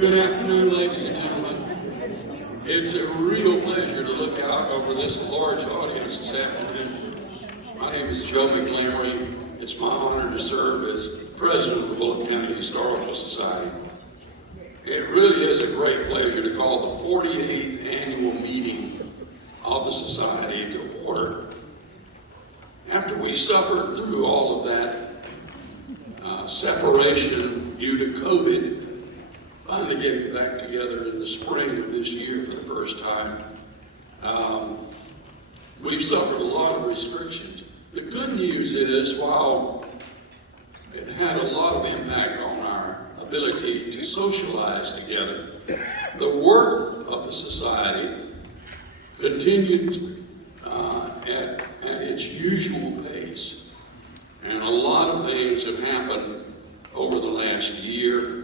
Good afternoon, ladies and gentlemen. It's a real pleasure to look out over this large audience this afternoon. My name is Joe Mclaren. It's my honor to serve as president of the Bulloch County Historical Society. It really is a great pleasure to call the 48th annual meeting of the society to order. After we suffered through all of that separation due to COVID, finally getting back together in the spring of this year for the first time, we've suffered a lot of restrictions. The good news is, while it had a lot of impact on our ability to socialize together, the work of the society continued at its usual pace. And a lot of things have happened over the last year.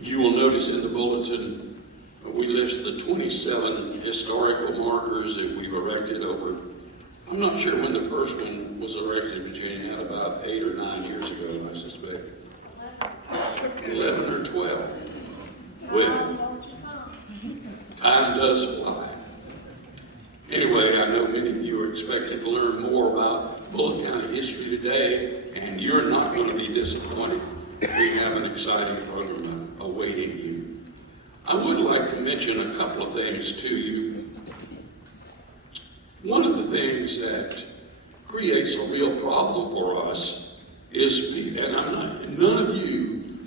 You will notice in the bulletin, we list the 27 historical markers that we've erected over. I'm not sure when the first one was erected in Virginia, about 8 or 9 years ago, I suspect. 11 or 12. Well, time does fly. Anyway, I know many of you are expected to learn more about Bulloch County history today, and you're not going to be disappointed. We have an exciting program awaiting you. I would like to mention a couple of things to you. One of the things that creates a real problem for us is, and none of you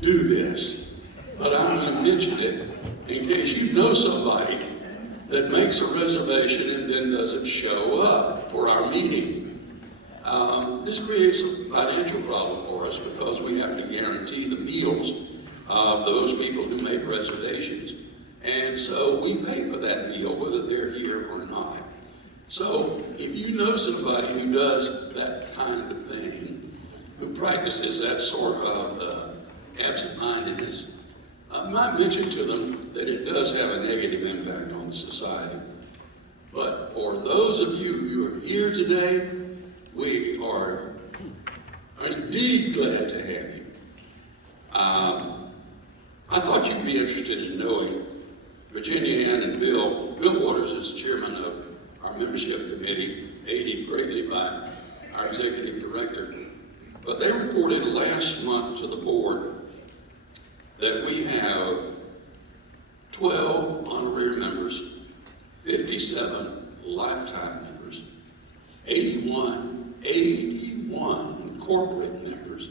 do this, but I'm going to mention it in case you know somebody that makes a reservation and then doesn't show up for our meeting. This creates a financial problem for us because we have to guarantee the meals of those people who make reservations. And so we pay for that meal whether they're here or not. So if you know somebody who does that kind of thing, who practices that sort of absent-mindedness, I might mention to them that it does have a negative impact on the society. But for those of you who are here today, we are indeed glad to have you. I thought you'd be interested in knowing Virginia Ann and Bill Waters is chairman of our membership committee, aided greatly by our executive director. But they reported last month to the board that we have 12 honorary members, 57 lifetime members, 81 corporate members,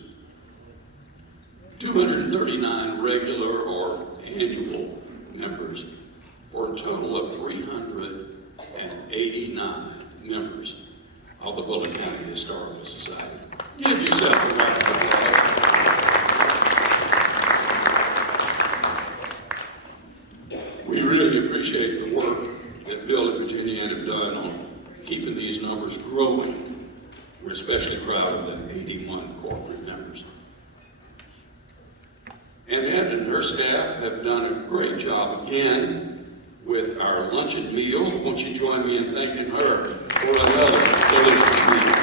239 regular or annual members, for a total of 389 members of the Bulloch County Historical Society. Give yourself a round of applause. We really appreciate the work that Bill and Virginia have done on keeping these numbers growing. We're especially proud of the 81 corporate members. Annette and her staff have done a great job again with our luncheon meal. Won't you join me in thanking her for another delicious meal?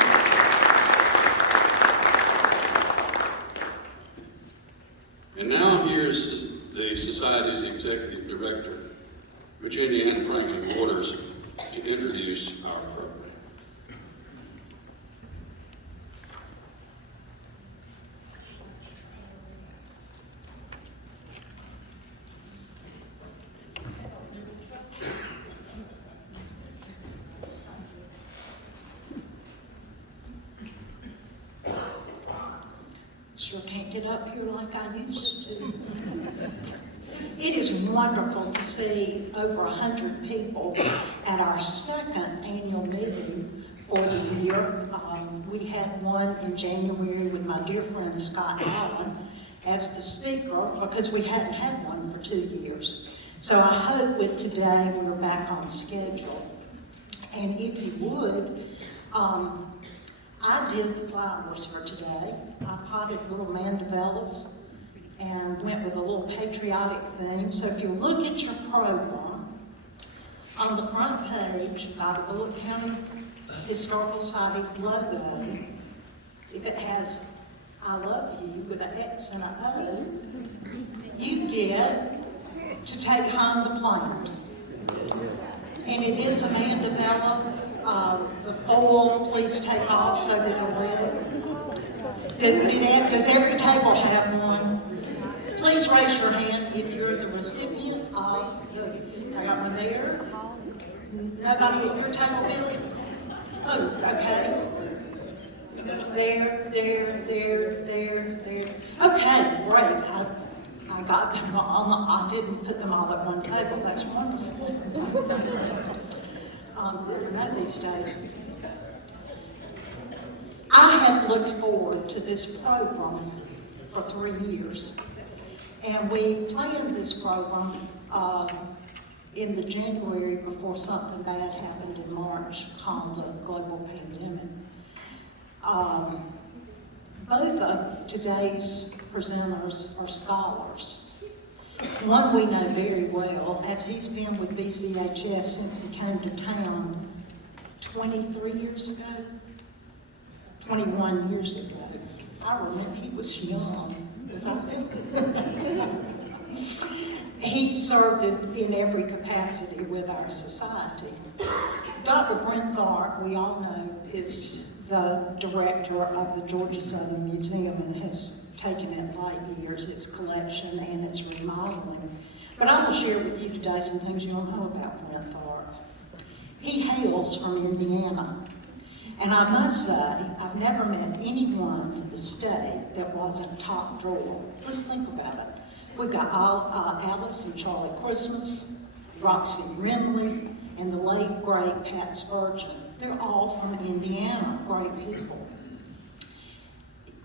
And now here's the Society's Executive Director, Virginia Ann Franklin Waters, to introduce our program. Sure can't get up here like I used to. It is wonderful to see over 100 people at our second annual meeting for the year. We had one in January with my dear friend Scott Allen as the speaker because we hadn't had one for 2 years. So I hope with today we're back on schedule. And if you would, I did the flowers for today. I potted little mandevillas and went with a little patriotic theme. So if you look at your program, on the front page by the Bulloch County Historical Society logo, if it has I love you with an X and an O, you get to take home the plant. And it is a man-developed, the foil, please take off so that it'll live. Does every table have one? Please raise your hand if you're the recipient of the, I got one there. Nobody at your table, Billy? Oh, okay. There. Okay, great. I got them all, I didn't put them all at one table, that's wonderful. Never know these days. I have looked forward to this program for 3 years. And we planned this program in the January before something bad happened in March called a global pandemic. Both of today's presenters are scholars. One we know very well, as he's been with BCHS since he came to town 23 years ago, 21 years ago. I remember he was young, was I? He served in every capacity with our society. Dr. Brent Thorpe, we all know, is the director of the Georgia Southern Museum and has taken it light years, its collection and its remodeling. But I will share with you today some things you don't know about Brent Thorpe. He hails from Indiana. And I must say, I've never met anyone from the state that wasn't top drawer. Just think about it. We've got Alice and Charlie Christmas, Roxy Rimley, and the late, great Pat Spurgeon. They're all from Indiana, great people.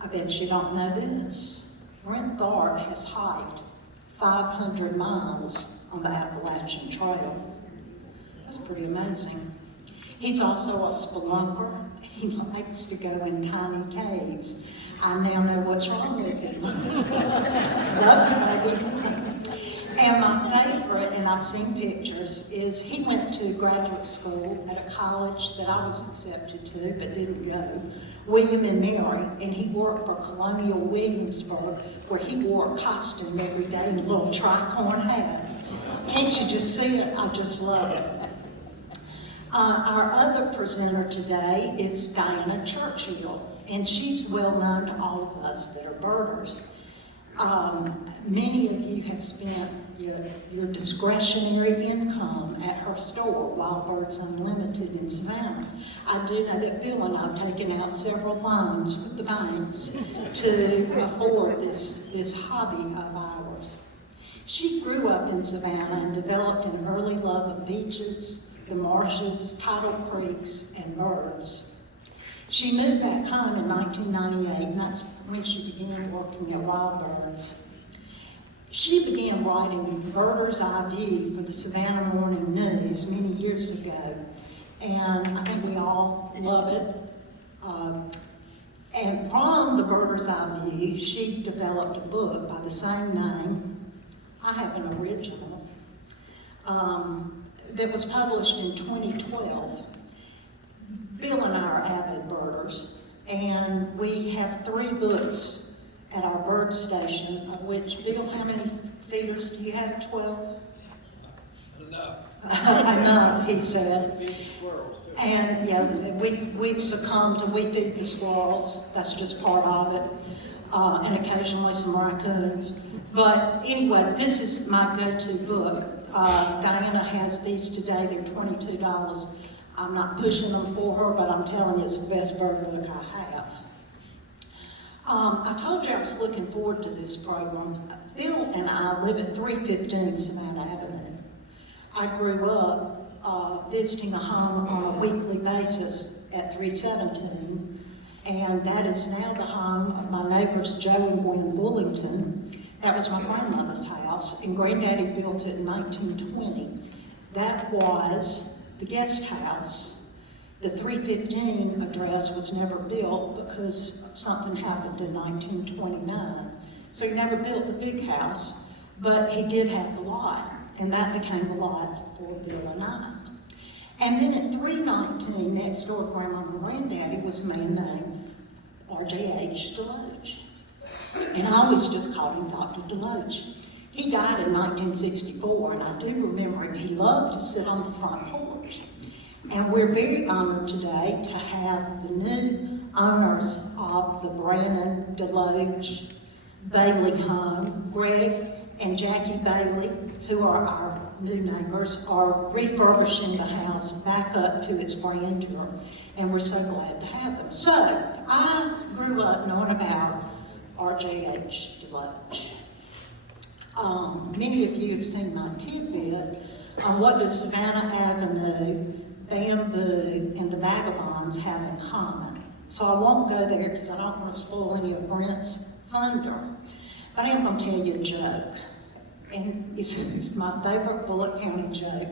I bet you don't know this. Brent Thorpe has hiked 500 miles on the Appalachian Trail. That's pretty amazing. He's also a spelunker. He likes to go in tiny caves. I now know what's wrong with him. Love you, baby. And my favorite, and I've seen pictures, is he went to graduate school at a college that I was accepted to but didn't go, William and Mary, and he worked for Colonial Williamsburg, where he wore a costume every day and a little tricorn hat. Can't you just see it? I just love it. Our other presenter today is Diana Churchill, and she's well known to all of us that are birders. Many of you have spent your discretionary income at her store, Wild Birds Unlimited in Savannah. I do know that Bill and I have taken out several loans with the banks to afford this hobby of ours. She grew up in Savannah and developed an early love of beaches, the marshes, tidal creeks, and birds. She moved back home in 1998, and that's when she began working at Wild Birds. She began writing Birder's Eye View for the Savannah Morning News many years ago, and I think we all love it. And from the Birder's Eye View, she developed a book by the same name. I have an original. That was published in 2012. Bill and I are avid birders, and we have 3 books at our bird station, of which, Bill, how many feeders do you have? 12? Enough. Enough, he said. And yeah, we've succumbed to we feed the squirrels. That's just part of it, and occasionally some raccoons. But anyway, this is my go-to book. Diana has these today. They're $22. I'm not pushing them for her, but I'm telling you it's the best bird book I have. I told you I was looking forward to this program. Bill and I live at 315 Savannah Avenue. I grew up visiting a home on a weekly basis at 317, and that is now the home of my neighbors Joe and Gwen Bullington. That was my grandmother's house, and Granddaddy built it in 1920. That was the guest house. The 315 address was never built because something happened in 1929. So he never built the big house, but he did have the lot, and that became the lot for Bill and I. And then at 319, next door to Grandma and Granddaddy, was a man named R.J.H. Delouch. And I always just called him Dr. Delouch. He died in 1964, and I do remember him. He loved to sit on the front porch. And we're very honored today to have the new owners of the Brandon, Deloach, Bailey home, Greg and Jackie Bailey, who are our new neighbors, are refurbishing the house back up to its grandeur, and we're so glad to have them. So, I grew up knowing about R.J.H. Delouch. Many of you have seen my tidbit on what does Savannah Avenue, Bamboo, and the Vagabonds have in common. So I won't go there because I don't want to spoil any of Brent's thunder. But I am going to tell you a joke. And it's my favorite Bulloch County joke,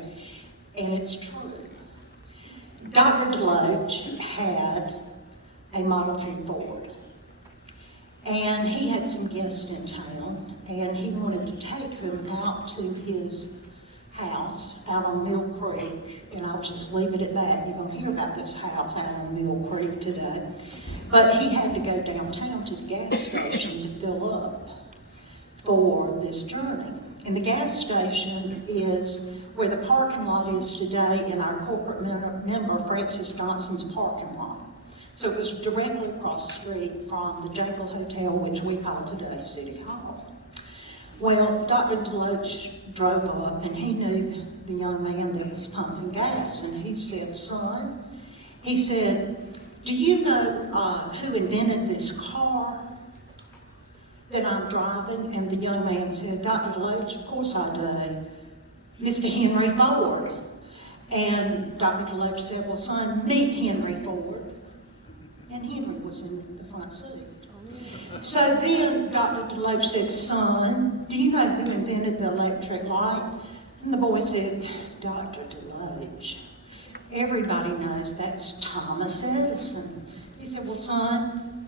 and it's true. Dr. Deloach had a Model T Ford, and he had some guests in town, and he wanted to take them out to his house out on Mill Creek, and I'll just leave it at that. You're going to hear about this house out on Mill Creek today. But he had to go downtown to the gas station to fill up for this journey. And the gas station is where the parking lot is today in our corporate member Francis Johnson's parking lot. So it was directly across the street from the Jacob Hotel, which we call today City Hall. Well, Dr. Deloach drove up and he knew the young man that was pumping gas, and he said, "Son," he said, "do you know who invented this car that I'm driving?" And the young man said, "Dr. Deloach, of course I do. Mr. Henry Ford." And Dr. Deloach said, "Well, son, meet Henry Ford." And Henry was in the front seat. So then Dr. Deloach said, "Son, do you know who invented the electric light?" And the boy said, "Dr. Deloach, everybody knows that's Thomas Edison." He said, "Well, son,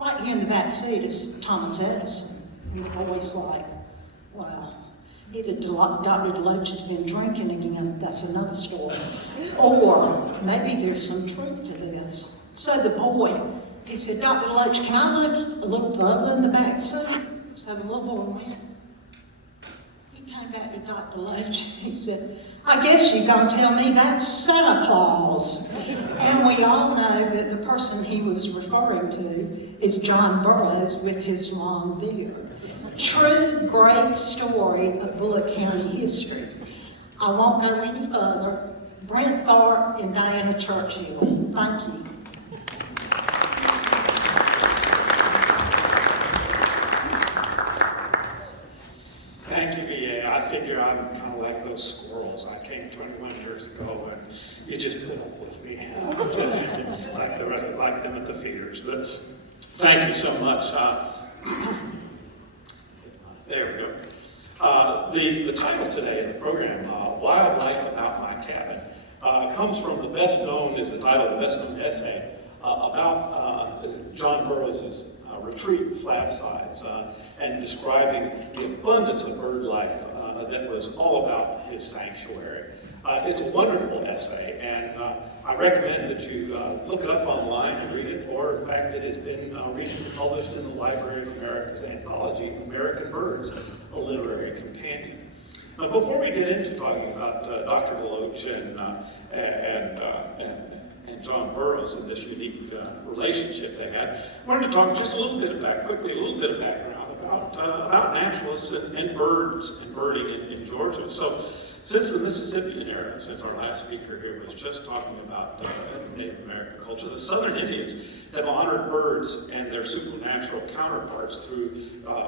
right here in the back seat is Thomas Edison." And the boy's like, "Wow, either Dr. Deloach has been drinking again, that's another story, or maybe there's some truth to this." So the boy, he said, "Dr. Deloach, can I look a little further in the back seat?" So the little boy went. He came back to Dr. Deloach, he said, "I guess you're going to tell me that's Santa Claus." And we all know that the person he was referring to is John Burroughs with his long beard. True great story of Bulloch County history. I won't go any further. Brent Thorpe and Diana Churchill. Thank you. Thank you, VA. I figure I'm kind of like those squirrels. I came 21 years ago, and you just put up with me, like them at the feeders. But thank you so much. There we go. The title today of the program, Wildlife About My Cabin, comes from the best known, is the title of the best known essay about John Burroughs' retreat, Slab Sides, and describing the abundance of bird life that was all about his sanctuary. It's a wonderful essay, and I recommend that you look it up online and read it, or in fact it has been recently published in the Library of America's anthology, American Birds, a Literary Companion. Now, before we get into talking about Dr. Deloach and John Burroughs and this unique relationship they had, I wanted to talk just a little bit about background about naturalists and birds and birding in Georgia. So, since the Mississippian era, since our last speaker here was just talking about Native American culture, the Southern Indians have honored birds and their supernatural counterparts through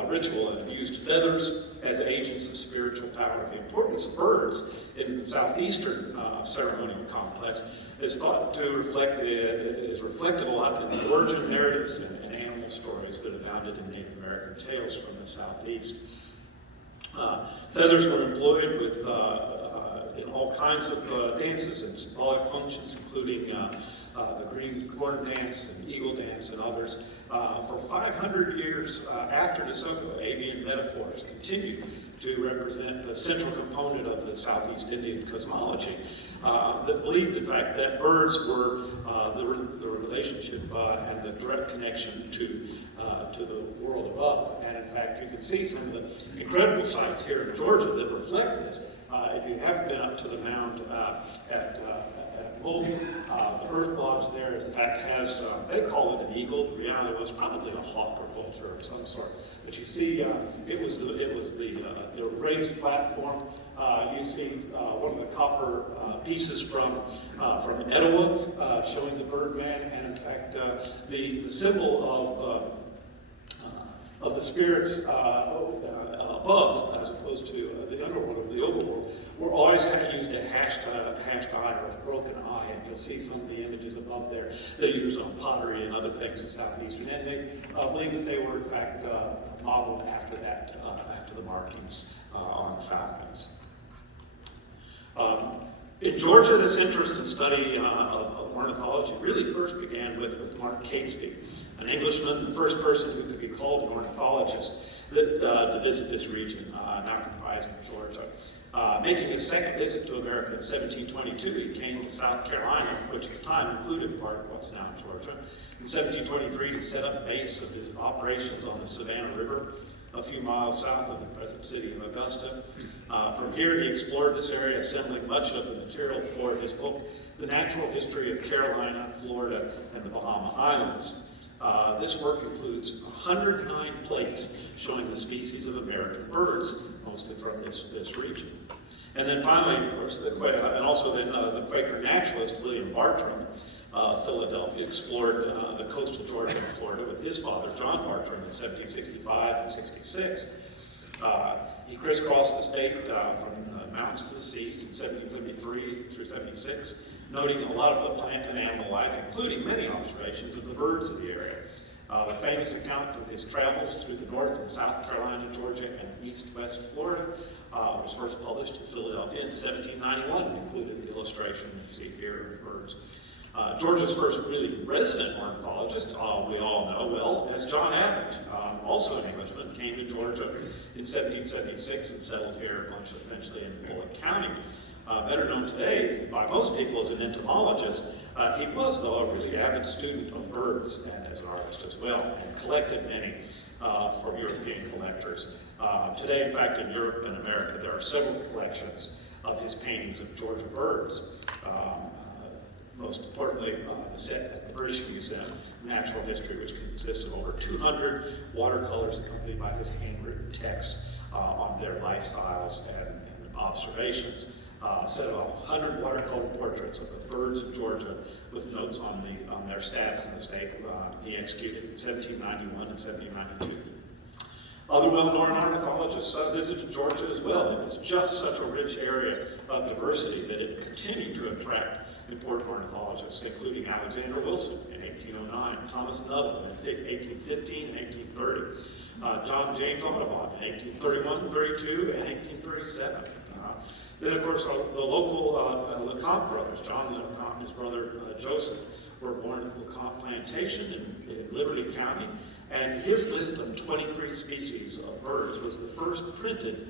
ritual and have used feathers as agents of spiritual power. The importance of birds in the southeastern ceremonial complex is thought to is reflected a lot in the origin narratives and animal stories that abounded in Native American tales from the southeast. Feathers were employed with in all kinds of dances and symbolic functions, including the green corn dance and eagle dance and others. For 500 years after DeSoto, avian metaphors continued to represent the central component of the Southeast Indian cosmology that believed, in fact, that birds were the relationship and the direct connection to the world above. And in fact, you can see some of the incredible sites here in Georgia that reflect this. If you haven't been up to the mound at Bulloch, the earth blobs there, in fact, has, they call it an eagle. The reality was probably a hawk or vulture of some sort. But you see, it was the raised platform. You see one of the copper pieces from Etowah showing the Birdman, and in fact, the symbol of the spirits above, as opposed to the underworld of the overworld, were always kind of used a hashed eye or a broken eye, and you'll see some of the images above there that are used on pottery and other things in southeastern, and they believe that they were in fact modeled after that, after the markings on falcons. In Georgia, this interest in study of ornithology really first began with Mark Catesby, an Englishman, the first person who could be called an ornithologist to visit this region, now comprising Georgia. Making his second visit to America in 1722, he came to South Carolina, which at the time included part of what's now Georgia, in 1723 to set up base of his operations on the Savannah River, a few miles south of the present city of Augusta. From here, he explored this area, assembling much of the material for his book, The Natural History of Carolina, Florida, and the Bahama Islands. This work includes 109 plates showing the species of American birds, mostly from this region. And then finally, of course, the Quaker naturalist William Bartram of Philadelphia explored the coastal Georgia and Florida with his father, John Bartram, in 1765 and 66. He crisscrossed the state from the mountains to the seas in 1773 through 76, noting a lot of the plant and animal life, including many observations of the birds of the area. The famous account of his travels through the North and South Carolina, Georgia, and East-West Florida was first published in Philadelphia in 1791, and included an illustration you see here of birds. Georgia's first really resident ornithologist, we all know well, as John Abbott, also an Englishman, came to Georgia in 1776 and settled here eventually in Bulloch County. Better known today by most people as an entomologist, he was, though, a really avid student of birds and as an artist as well, and collected many for European collectors. Today, in fact, in Europe and America, there are several collections of his paintings of Georgia birds. Most importantly, the set at the British Museum, Natural History, which consists of over 200 watercolors accompanied by his handwritten texts on their lifestyles and observations. A set of 100 watercolor portraits of the birds of Georgia with notes on their stats in the state he executed in 1791 and 1792. Other well-known ornithologists visited Georgia as well. It was just such a rich area of diversity that it continued to attract important ornithologists, including Alexander Wilson in 1809, Thomas Nuttall in 1815 and 1830, John James Audubon in 1831, 32, and 1837. Then, of course, the local LeCompte brothers, John LeCompte and his brother Joseph, were born at LeCompte Plantation in Liberty County, and his list of 23 species of birds was the first printed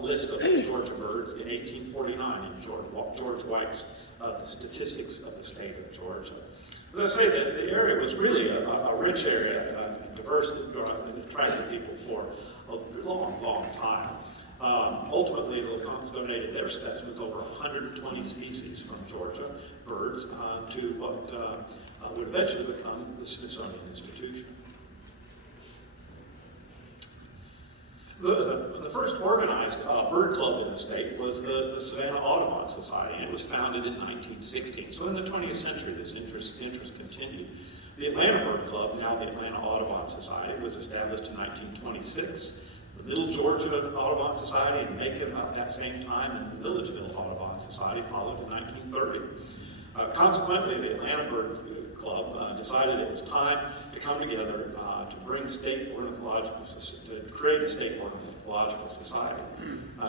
list of Georgia birds in 1849 in George White's The Statistics of the State of Georgia. As I say, that the area was really a rich area, diverse, that attracted people for a long, long time. Ultimately, the LeComptes donated their specimens, over 120 species from Georgia birds, to what would eventually become the Smithsonian Institution. The first organized bird club in the state was the Savannah Audubon Society, and it was founded in 1916. So in the 20th century, this interest continued. The Atlanta Bird Club, now the Atlanta Audubon Society, was established in 1926. The Middle Georgia Audubon Society in Macon about that same time, and the Milledgeville Audubon Society followed in 1930. Consequently, the Atlanta Bird Club decided it was time to come together to bring to create a state ornithological society.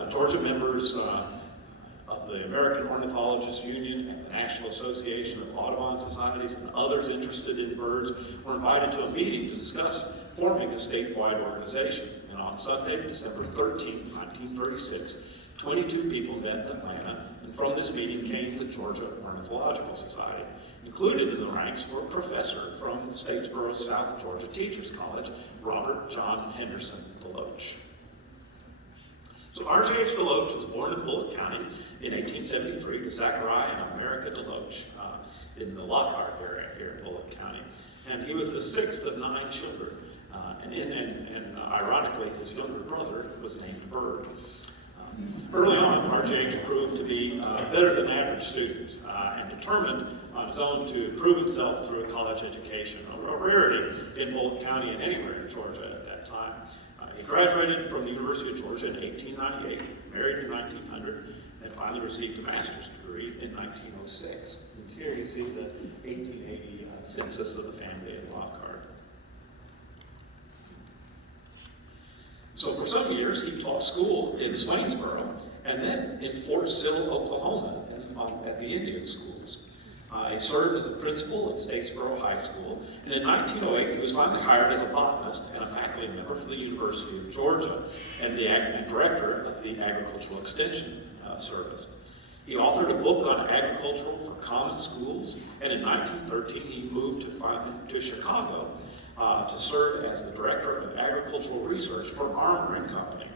Georgia members of the American Ornithologists Union and the National Association of Audubon Societies and others interested in birds were invited to a meeting to discuss forming a statewide organization. And on Sunday, December 13, 1936, 22 people met in Atlanta, and from this meeting came the Georgia Ornithological Society. Included in the ranks were a professor from Statesboro South Georgia Teachers College, Robert John Henderson Delouch. So R.J.H. Delouch was born in Bulloch County in 1873 to Zachariah and America Delouch in the Lockhart area here in Bulloch County. And he was the sixth of 9 children. And ironically, his younger brother was named Bird. Early on, R.J.H. proved to be a better than average student and determined on his own to prove himself through a college education, a rarity in Bulloch County and anywhere in Georgia at that time. He graduated from the University of Georgia in 1898, married in 1900, and finally received a master's degree in 1906. And here you see the 1880 census of the family in Lockhart. So for some years, he taught school in Swainsboro and then in Fort Sill, Oklahoma, at the Indian schools. He served as a principal at Statesboro High School, and in 1908, he was finally hired as a botanist and a faculty member for the University of Georgia and the director of the Agricultural Extension Service. He authored a book on agriculture for common schools, and in 1913, he moved to Chicago to serve as the director of agricultural research for Armour and Company.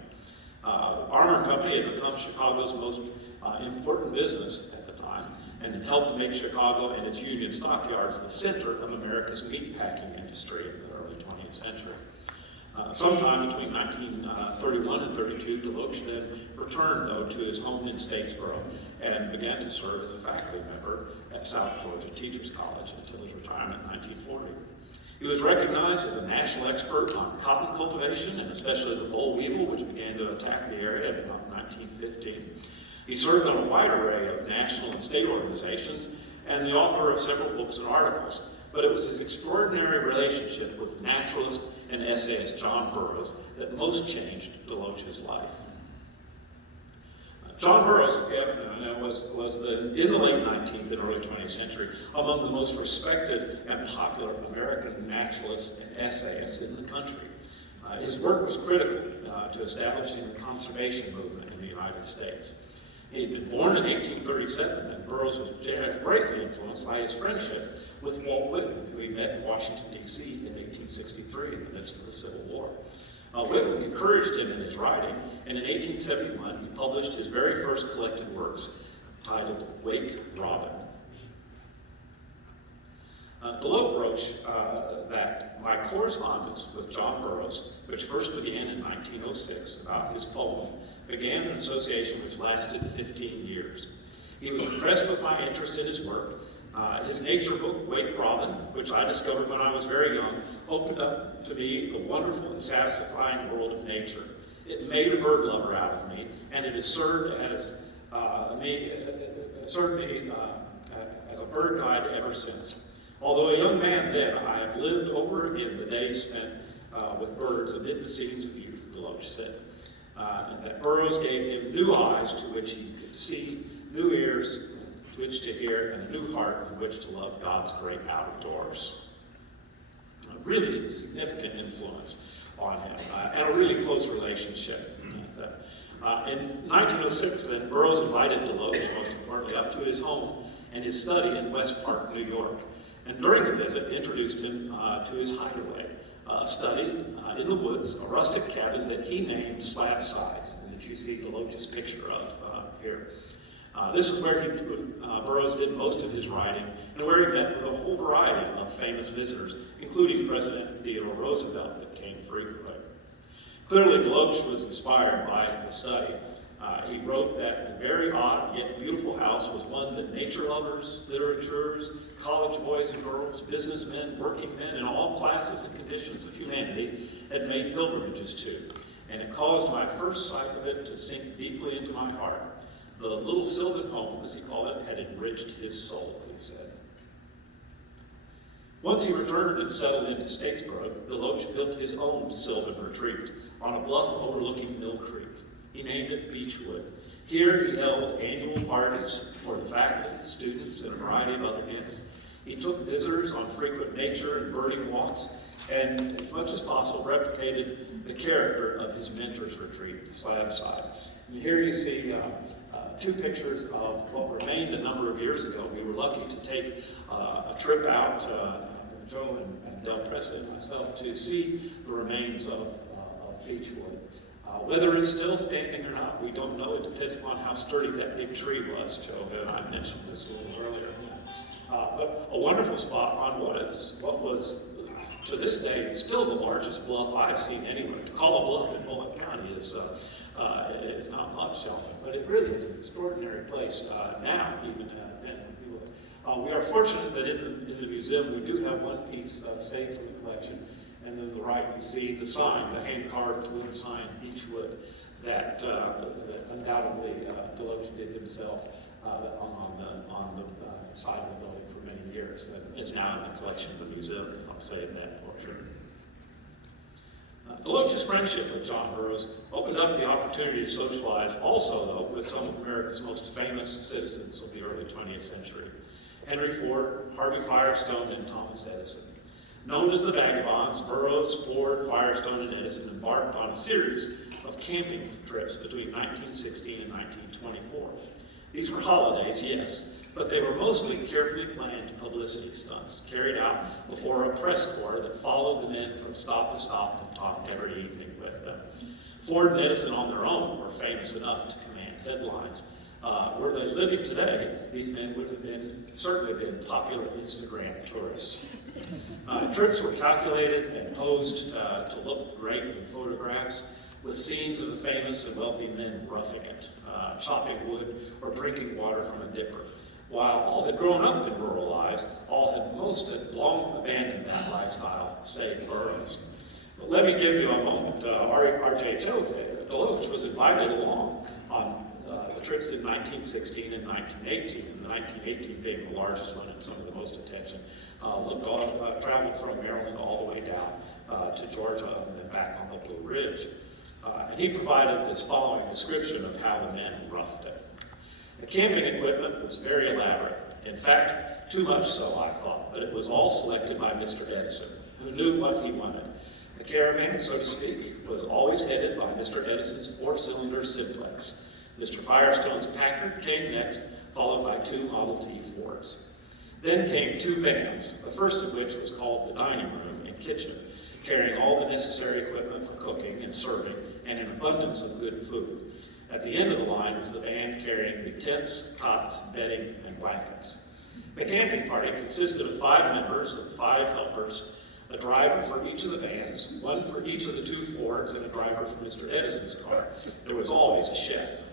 Armour and Company had become Chicago's most important business at the time, and it helped make Chicago and its Union stockyards the center of America's meatpacking industry in the early 20th century. Sometime between 1931 and 32, Deloach then returned, though, to his home in Statesboro and began to serve as a faculty member at South Georgia Teachers College until his retirement in 1940. He was recognized as a national expert on cotton cultivation, and especially the boll weevil, which began to attack the area in about 1915. He served on a wide array of national and state organizations, and the author of several books and articles. But it was his extraordinary relationship with naturalist and essayist John Burroughs that most changed Deloach's life. John Burroughs, if you haven't known, was in the late 19th and early 20th century among the most respected and popular American naturalists and essayists in the country. His work was critical to establishing the conservation movement in the United States. He had been born in 1837, and Burroughs was greatly influenced by his friendship with Walt Whitman, who he met in Washington, D.C. in 1863 in the midst of the Civil War. Whitman encouraged him in his writing, and in 1871 he published his very first collected works, titled Wake Robin. Deloach wrote that my correspondence with John Burroughs, which first began in 1906 about his poem, began an association which lasted 15 years. He was impressed with my interest in his work. His nature book, Wake Robin, which I discovered when I was very young, opened up to me a wonderful and satisfying world of nature. It made a bird lover out of me, and it has served me as a bird guide ever since. Although a young man then, I have lived over again the days spent with birds amid the scenes of youth, Deloach said. And that Burroughs gave him new eyes to which he could see, new ears to which to hear, and a new heart in which to love God's great out of doors. Really a significant influence on him, and a really close relationship. In 1906, then, Burroughs invited Deloach, most importantly, up to his home and his study in West Park, New York. And during the visit, introduced him to his hideaway, a study in the woods, a rustic cabin that he named Slab Sides, and that you see Deloach's picture of here. This is where Burroughs did most of his writing, and where he met with a whole variety of famous visitors, including President Theodore Roosevelt, that came frequently. Clearly, Deloach was inspired by the study. He wrote that the very odd yet beautiful house was one that nature lovers, literateurs, college boys and girls, businessmen, working men, and all classes and conditions of humanity had made pilgrimages to. And it caused my first sight of it to sink deeply into my heart. The little sylvan home, as he called it, had enriched his soul, he said. Once he returned and settled into Statesboro, Deloach built his own sylvan retreat on a bluff overlooking Mill Creek. He named it Beechwood. Here he held annual parties for the faculty, students, and a variety of other guests. He took visitors on frequent nature and birding walks, and as much as possible replicated the character of his mentor's retreat, side by side. And here you see two pictures of what remained a number of years ago. We were lucky to take a trip out, Joe and Del Pressa and myself, to see the remains of Beechwood. Whether it's still standing or not, we don't know. It depends upon how sturdy that big tree was, Joe, and I mentioned this a little earlier. But a wonderful spot on what was, to this day, still the largest bluff I've seen anywhere. To call a bluff in Bulloch County is not much, but it really is an extraordinary place now, even then he was. We are fortunate that in the museum we do have one piece saved from the collection, and then to the right you see the sign, the hand-carved wood sign, Beechwood, that undoubtedly Deloach did himself on the side of the building for many years. It's now in the collection of the museum. I'll save that portrait. Deloach's friendship with John Burroughs opened up the opportunity to socialize also, though, with some of America's most famous citizens of the early 20th century. Henry Ford, Harvey Firestone, and Thomas Edison. Known as the Vagabonds, Burroughs, Ford, Firestone, and Edison embarked on a series of camping trips between 1916 and 1924. These were holidays, yes, but they were mostly carefully planned publicity stunts carried out before a press corps that followed the men from stop to stop and talked every evening with them. Ford and Edison on their own were famous enough to command headlines. Were they living today, these men would have certainly been popular Instagram tourists. Trips were calculated and posed to look great in photographs, with scenes of the famous and wealthy men roughing it, chopping wood or drinking water from a dipper. While all had grown up in rural lives, most had long abandoned that lifestyle, save Burroughs. But let me give you a moment. R.J. Delouch was invited along on the trips in 1916 and 1918, and the 1918 being the largest one and some of the most attention. Traveled from Maryland all the way down to Georgia and then back on the Blue Ridge. And he provided this following description of how the men roughed it. The camping equipment was very elaborate. In fact, too much so, I thought, but it was all selected by Mr. Edison, who knew what he wanted. The caravan, so to speak, was always headed by Mr. Edison's four-cylinder simplex. Mr. Firestone's Packard came next, followed by two Model T Fords. Then came two vans, the first of which was called the dining room and kitchen, carrying all the necessary equipment for cooking and serving, and an abundance of good food. At the end of the line was the van carrying the tents, cots, bedding, and blankets. The camping party consisted of 5 members and 5 helpers, a driver for each of the vans, one for each of the 2 Fords, and a driver for Mr. Edison's car. There was always a chef.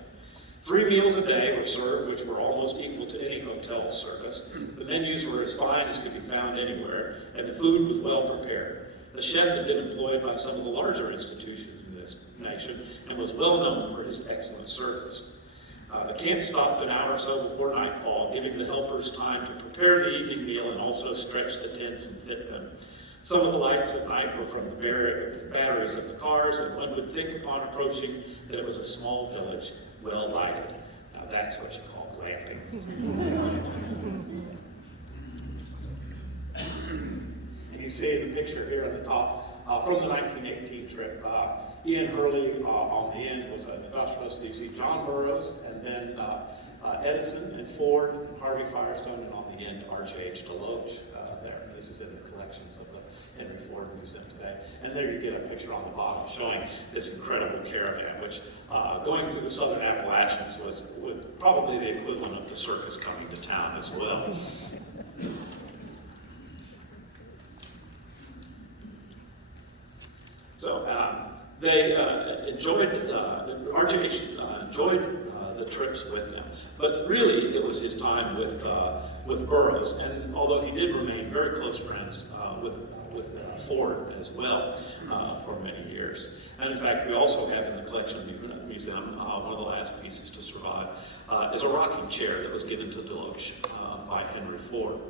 3 meals a day were served, which were almost equal to any hotel service. The menus were as fine as could be found anywhere, and the food was well prepared. The chef had been employed by some of the larger institutions in this nation and was well known for his excellent service. The camp stopped an hour or so before nightfall, giving the helpers time to prepare the evening meal and also stretch the tents and fit them. Some of the lights at night were from the batteries of the cars, and one would think upon approaching that it was a small village, well lighted. Now that's what you call glamping. You see the picture here at the top from the 1918 trip. Ian Hurley on the end was an industrialist. You see John Burroughs, and then Edison and Ford, and Harvey Firestone, and on the end R.J.H. Deloach there. This is in the collections of the Henry Ford Museum today. And there you get a picture on the bottom showing this incredible caravan, which going through the southern Appalachians was probably the equivalent of the circus coming to town as well. So they enjoyed, R.J.H. enjoyed the trips with them, but really it was his time with Burroughs, and although he did remain very close friends with Ford as well for many years. And in fact, we also have in the collection of the museum, one of the last pieces to survive, is a rocking chair that was given to Deloach by Henry Ford.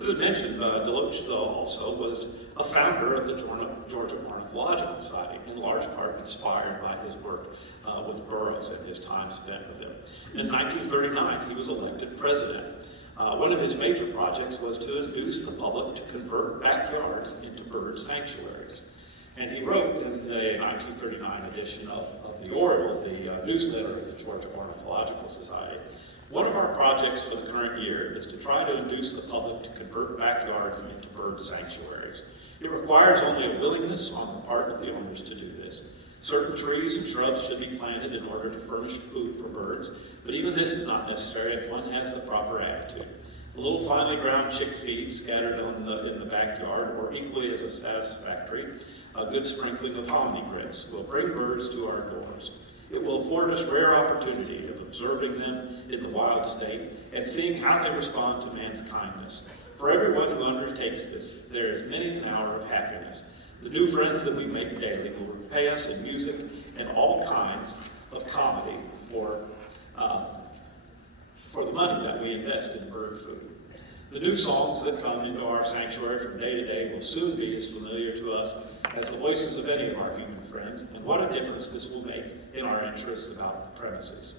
As I mentioned, Delouch, though, also was a founder of the Georgia Ornithological Society, in large part inspired by his work with Burroughs and his time spent with him. In 1939, he was elected president. One of his major projects was to induce the public to convert backyards into bird sanctuaries. And he wrote in the 1939 edition of the Oriole, the newsletter of the Georgia Ornithological Society, one of our projects for the current year is to try to induce the public to convert backyards into bird sanctuaries. It requires only a willingness on the part of the owners to do this. Certain trees and shrubs should be planted in order to furnish food for birds, but even this is not necessary if one has the proper attitude. A little finely ground chick feed scattered in the backyard, or equally as satisfactory, a good sprinkling of hominy grits will bring birds to our doors. It will afford us rare opportunity of observing them in the wild state and seeing how they respond to man's kindness. For everyone who undertakes this, there is many an hour of happiness. The new friends that we make daily will repay us in music and all kinds of comedy for the money that we invest in bird food. The new songs that come into our sanctuary from day to day will soon be as familiar to us as the voices of any of our human friends, and what a difference this will make in our interests about the premises.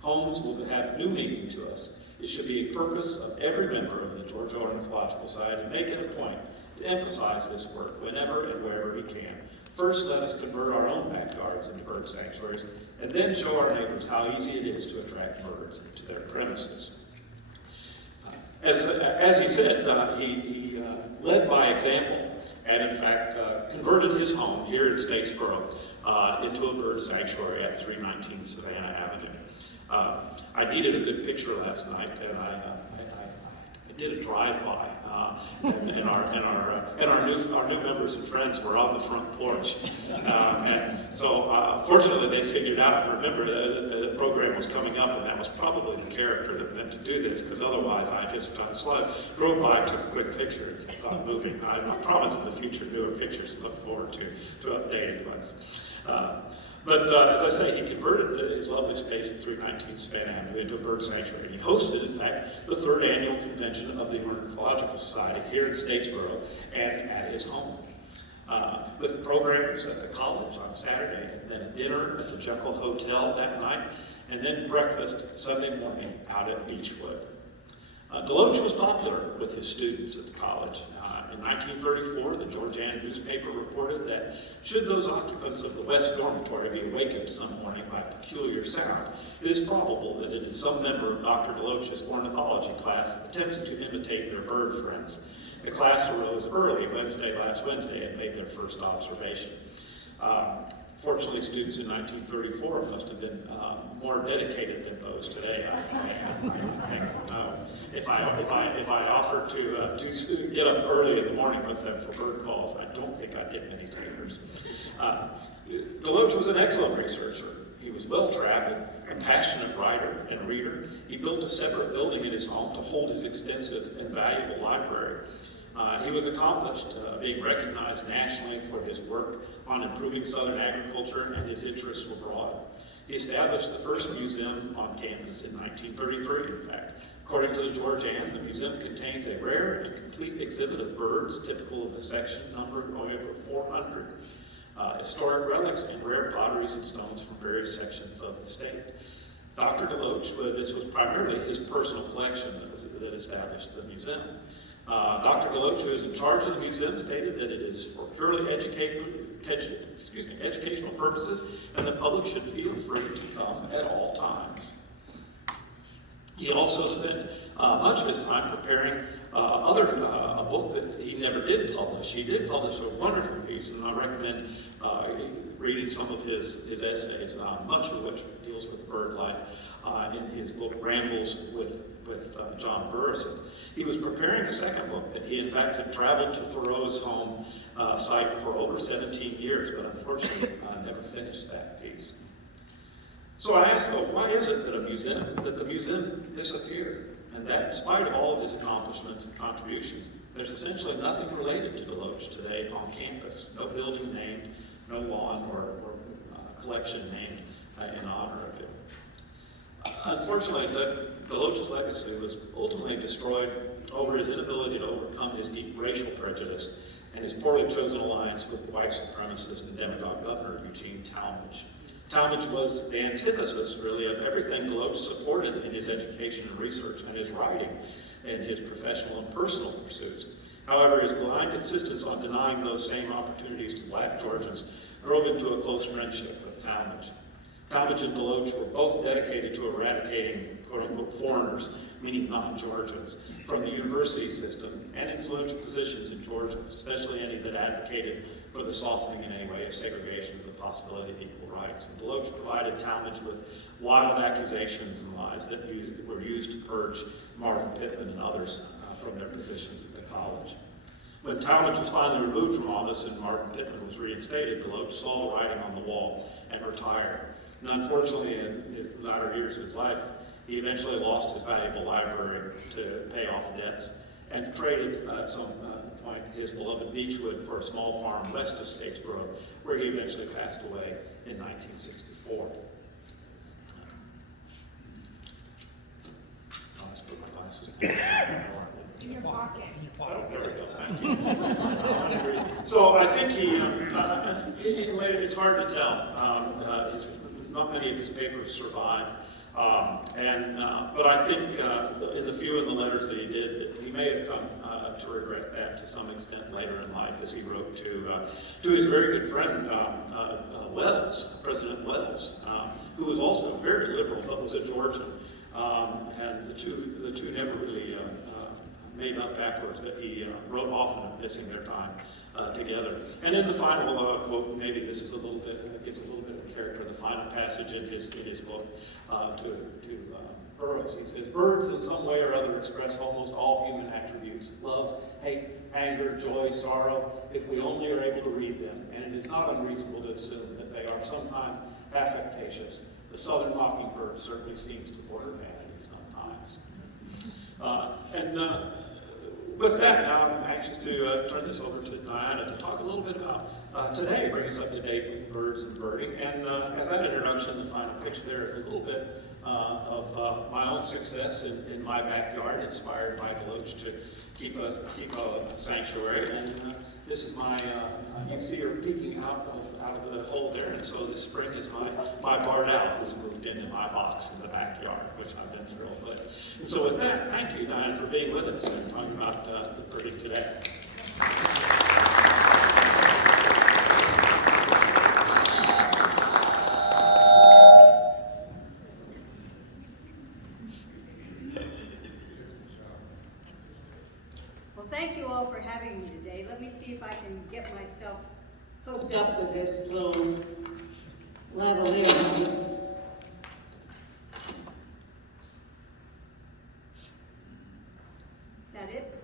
Homes will have new meaning to us. It should be a purpose of every member of the Georgia Ornithological Society to make it a point to emphasize this work whenever and wherever we can. First, let us convert our own backyards into bird sanctuaries, and then show our neighbors how easy it is to attract birds to their premises. As he said, he led by example, and in fact converted his home here in Statesboro into a bird sanctuary at 319 Savannah Avenue. I needed a good picture last night, and I did a drive-by, and our new members and friends were on the front porch, and so fortunately they figured out and remembered that the program was coming up, and that was probably the character that meant to do this, because otherwise I just drove by, took a quick picture, and got moving. I promise in the future newer pictures to look forward to updated ones. But as I say, he converted his lovely space at 319 Savannah Avenue into a bird sanctuary. He hosted, in fact, the 3rd annual convention of the Ornithological Society here in Statesboro and at his home. With programs at the college on Saturday, and then a dinner at the Jekyll Hotel that night, and then breakfast Sunday morning out at Beechwood. Deloach was popular with his students at the college. In 1934, the Georgian newspaper reported that should those occupants of the West Dormitory be awakened some morning by a peculiar sound, it is probable that it is some member of Dr. Deloach's ornithology class attempting to imitate their bird friends. The class arose early last Wednesday, and made their first observation. Fortunately, students in 1934 must have been more dedicated than those today. I don't know. If I offered to get up early in the morning with them for bird calls, I don't think I'd get many takers. Delouch was an excellent researcher. He was well-traveled, a passionate writer and reader. He built a separate building in his home to hold his extensive and valuable library. He was accomplished, being recognized nationally for his work on improving Southern agriculture, and his interests were broad. He established the first museum on campus in 1933, in fact. According to the Georgian, the museum contains a rare and complete exhibit of birds, typical of the section, numbered over 400. Historic relics and rare potteries and stones from various sections of the state. Dr. Delouch, this was primarily his personal collection that established the museum. Dr. Delouch, who is in charge of the museum, stated that it is for purely educational purposes, and the public should feel free to come at all times. He also spent much of his time preparing a book that he never did publish. He did publish a wonderful piece, and I recommend reading some of his essays, much of which deals with bird life, in his book Rambles with John Burroughs. He was preparing a second book that he, in fact, had traveled to Thoreau's home site for over 17 years, but unfortunately never finished that piece. So I asked, though, why is it that the museum disappeared? And that, in spite of all of his accomplishments and contributions, there's essentially nothing related to Deloach today on campus. No building named, no lawn or collection named in honor of him. Unfortunately, Deloach's legacy was ultimately destroyed over his inability to overcome his deep racial prejudice and his poorly chosen alliance with white supremacist and demagogue governor Eugene Talmadge. Talmadge was the antithesis, really, of everything Deloach supported in his education and research and his writing and his professional and personal pursuits. However, his blind insistence on denying those same opportunities to black Georgians drove him to a close friendship with Talmadge. Talmadge and Deloach were both dedicated to eradicating, quote-unquote, foreigners, meaning non-Georgians, from the university system and influential positions in Georgia, especially any that advocated for the softening in any way of segregation and the possibility of equal rights. And Deloach provided Talmadge with wild accusations and lies that were used to purge Marvin Pittman and others from their positions at the college. When Talmadge was finally removed from office and Marvin Pittman was reinstated, Deloach saw the writing on the wall and retired. And unfortunately, in the latter years of his life, he eventually lost his valuable library to pay off debts and traded, at some point, his beloved Beechwood for a small farm west of Statesboro, where he eventually passed away in 1964. I'll just put my glasses In your pocket. Oh, there we go, thank you. So I think it's hard to tell. Not many of his papers survive. But I think in the few of the letters that he did, that he may have come to regret that to some extent later in life, as he wrote to his very good friend Wells, President Wells, who was also very liberal but was a Georgian, and the two never really made up afterwards. But he wrote often of missing their time together. And in the final quote, maybe this is gives a little bit of character. The final passage in his book to Burroughs, he says, "Birds in some way or other express almost all human attributes: love, hate, anger, joy, sorrow, if we only are able to read them. And it is not unreasonable to assume that they are sometimes affectatious. The southern mockingbird certainly seems to border vanity sometimes." With that, now I'm anxious to turn this over to Diana to talk a little bit about today, bring us up to date with birds and birding. And as that introduction, the final picture there is a little bit of my own success in my backyard, inspired by Delouch to keep a sanctuary. And this is my, you see her peeking out of the hole there, and so this spring is my barred owl who's moved into my box in the backyard, which I've been thrilled with. And so with that, thank you, Diane, for being with us and talking about the birding today. Thank you all for having me today. Let me see if I can get myself hooked up with this little lavalier. Is that it?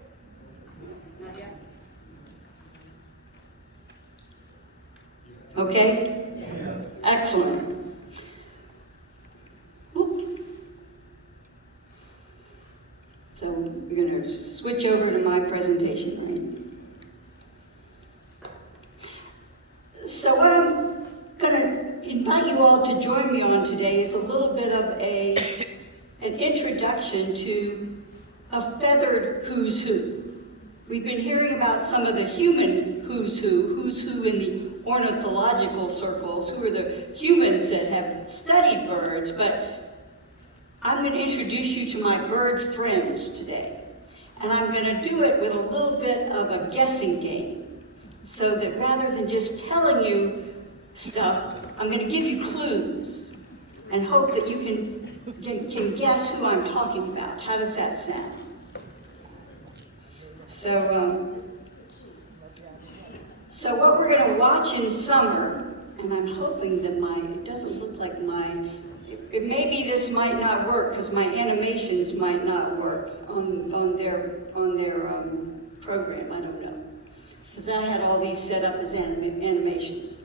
Not yet? Okay? Yeah. Excellent. Whoop. So we're going to switch over to my presentation, right? So what I'm going to invite you all to join me on today is a little bit of an introduction to a feathered who's who. We've been hearing about some of the human who's who in the ornithological circles, who are the humans that have studied birds, but I'm going to introduce you to my bird friends today. And I'm going to do it with a little bit of a guessing game, so that rather than just telling you stuff, I'm going to give you clues and hope that you can guess who I'm talking about. How does that sound? So what we're going to watch in summer, and I'm hoping that it doesn't look like maybe this might not work because my animations might not work on their program. I don't know, because I had all these set up as animations.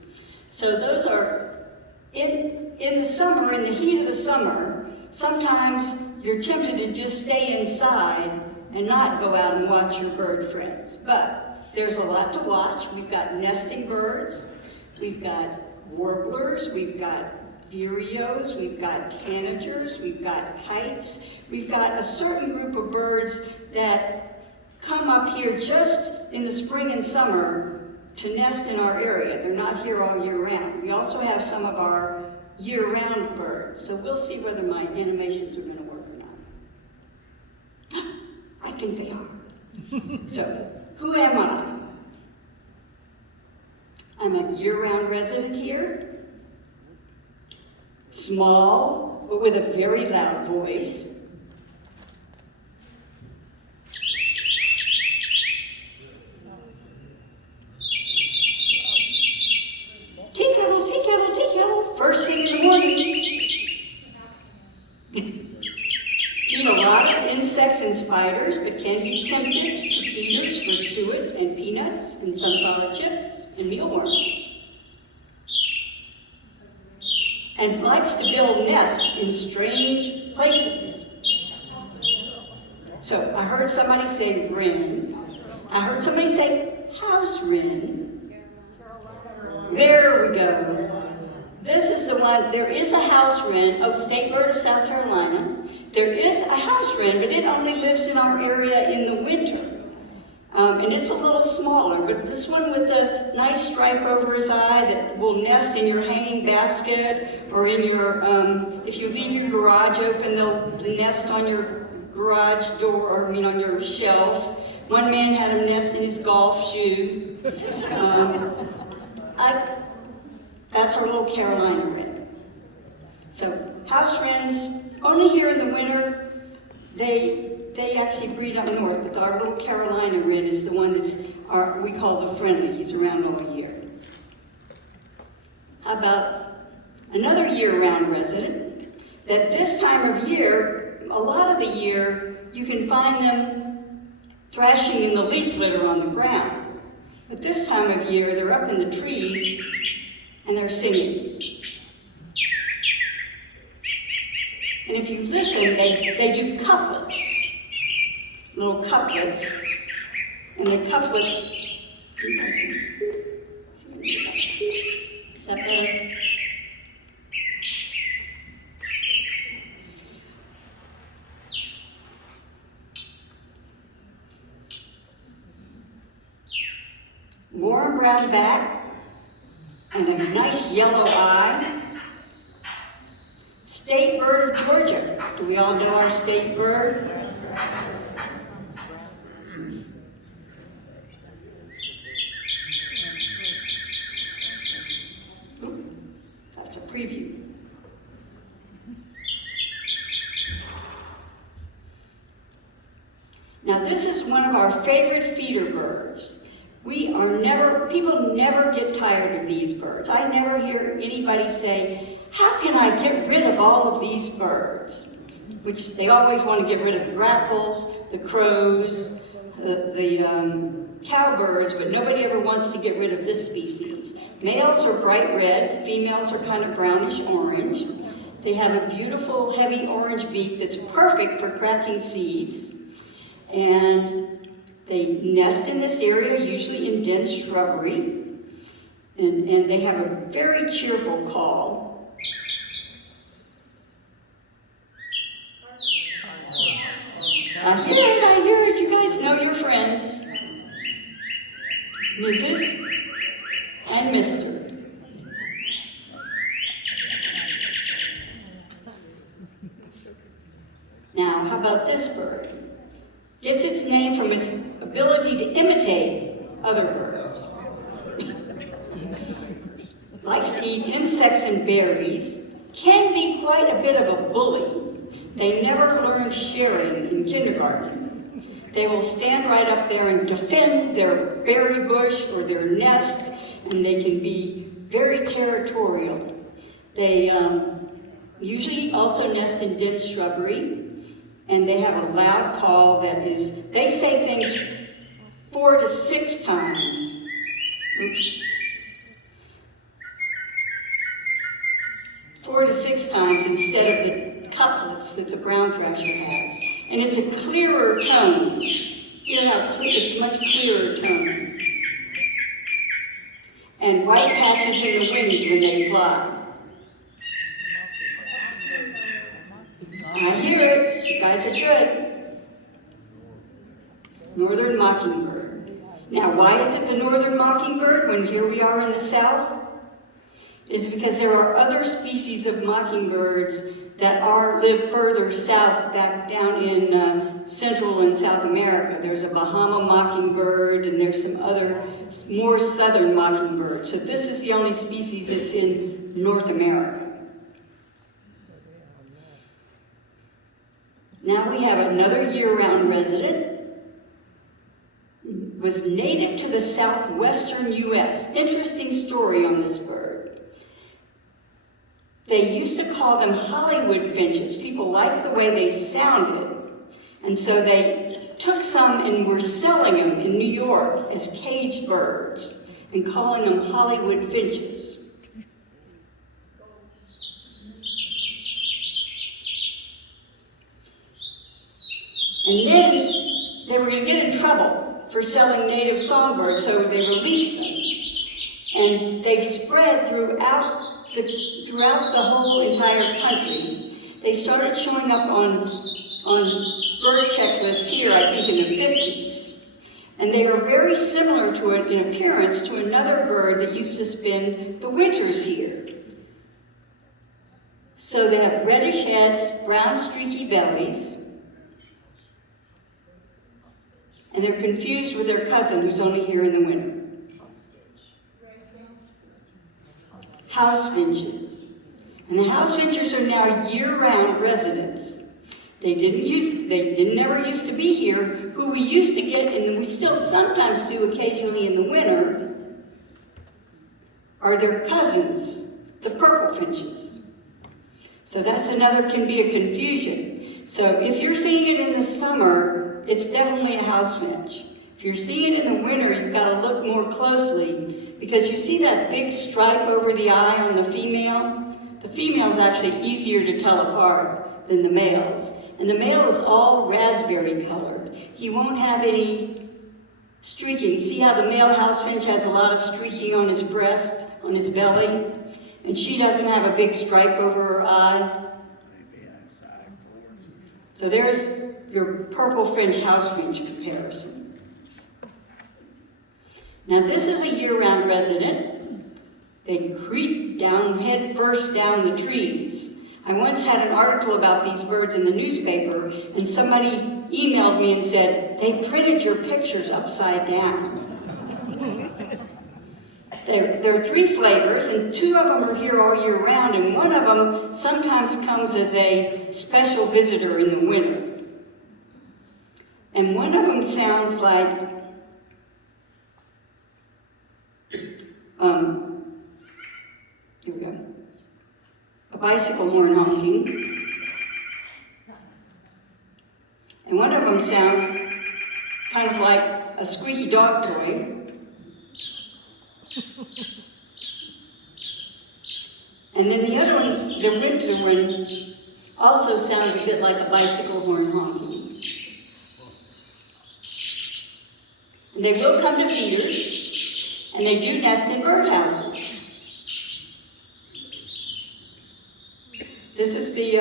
So those are in the summer, in the heat of the summer. Sometimes you're tempted to just stay inside and not go out and watch your bird friends. But there's a lot to watch. We've got nesting birds, we've got warblers, we've got vireos, we've got tanagers, we've got kites, we've got a certain group of birds that come up here just in the spring and summer to nest in our area. They're not here all year round. We also have some of our year-round bird. So we'll see whether my animations are going to work or not. I think they are. So, who am I? I'm a year-round resident here. Small, but with a very loud voice. Tea kettle, tea kettle, tea kettle, first thing in the morning. Eat a lot of insects and spiders, but can be tempted to feeders for suet and peanuts and sunflower chips and mealworms. And likes to build nests in strange places. So I heard somebody say wren. I heard somebody say house wren. There we go. This is the one. There is a house wren, state bird of South Carolina. There is a house wren, but it only lives in our area in the winter. And it's a little smaller, but this one with a nice stripe over his eye that will nest in your hanging basket or in your, if you leave your garage open, they'll nest on your garage door, or on your shelf. One man had a nest in his golf shoe. That's our little Carolina wren. So house wrens, only here in the winter. They actually breed up north, but our little Carolina wren is the one we call the friendly. He's around all year. How about another year-round resident? That this time of year, a lot of the year, you can find them thrashing in the leaf litter on the ground. But this time of year, they're up in the trees and they're singing. And if you listen, they do couplets. Little couplets, and the couplets, is that better? Warm brown back, and a nice yellow eye. State bird of Georgia. Do we all know our state bird? That's a preview. Now this is one of our favorite feeder birds. People never get tired of these birds. I never hear anybody say, how can I get rid of all of these birds? Which they always want to get rid of the grackles, the crows, the cowbirds, but nobody ever wants to get rid of this species. Males are bright red, females are kind of brownish orange. They have a beautiful heavy orange beak that's perfect for cracking seeds. And they nest in this area, usually in dense shrubbery. And they have a very cheerful call. I hear it, you guys know your friends. Mrs. and Mr. Now, how about this bird? Gets its name from its ability to imitate other birds. Likes to eat insects and berries. Can be quite a bit of a bully. They never learned sharing in kindergarten. They will stand right up there and defend their berry bush or their nest, and they can be very territorial. They usually also nest in dense shrubbery. And they have a loud call that is, they say things 4 to 6 times. Oops. 4 to 6 times instead of the couplets that the brown thrasher has. And it's a clearer tone. Hear how clear, it's a much clearer tone. And white patches in the wings when they fly. I hear it. You guys are good. Northern Mockingbird. Now, why is it the Northern Mockingbird when here we are in the South? is because there are other species of mockingbirds that live further south, back down in Central and South America. There's a Bahama mockingbird, and there's some other more southern mockingbirds. So this is the only species that's in North America. Now we have another year-round resident. Was native to the southwestern U.S. Interesting story on this bird. They used to call them Hollywood finches. People liked the way they sounded, and so they took some and were selling them in New York as caged birds and calling them Hollywood finches. And then they were going to get in trouble for selling native songbirds, so they released them. And they've spread throughout the whole entire country. They started showing up on bird checklists here, I think in the 50s. And they are very similar to it in appearance to another bird that used to spend the winters here. So they have reddish heads, brown streaky bellies, and they're confused with their cousin who's only here in the winter. House finches. And the house finches are now year-round residents. They never used to be here. Who we used to get, and we still sometimes do occasionally in the winter, are their cousins, the purple finches. So that's can be a confusion. So if you're seeing it in the summer, it's definitely a house finch. If you're seeing it in the winter, you've got to look more closely, because you see that big stripe over the eye on the female? The female is actually easier to tell apart than the males. And the male is all raspberry colored. He won't have any streaking. See how the male house finch has a lot of streaking on his breast, on his belly? And she doesn't have a big stripe over her eye. So there's your purple finch house finch comparison. Now this is a year-round resident. They creep down head first down the trees. I once had an article about these birds in the newspaper, and somebody emailed me and said, they printed your pictures upside down. There are 3 flavors, and 2 of them are here all year round, and one of them sometimes comes as a special visitor in the winter. And one of them sounds like, here we go, a bicycle horn honking. And one of them sounds kind of like a squeaky dog toy. And then the other one, the winter one, also sounds a bit like a bicycle horn honking. And they will come to feeders, and they do nest in birdhouses. This is the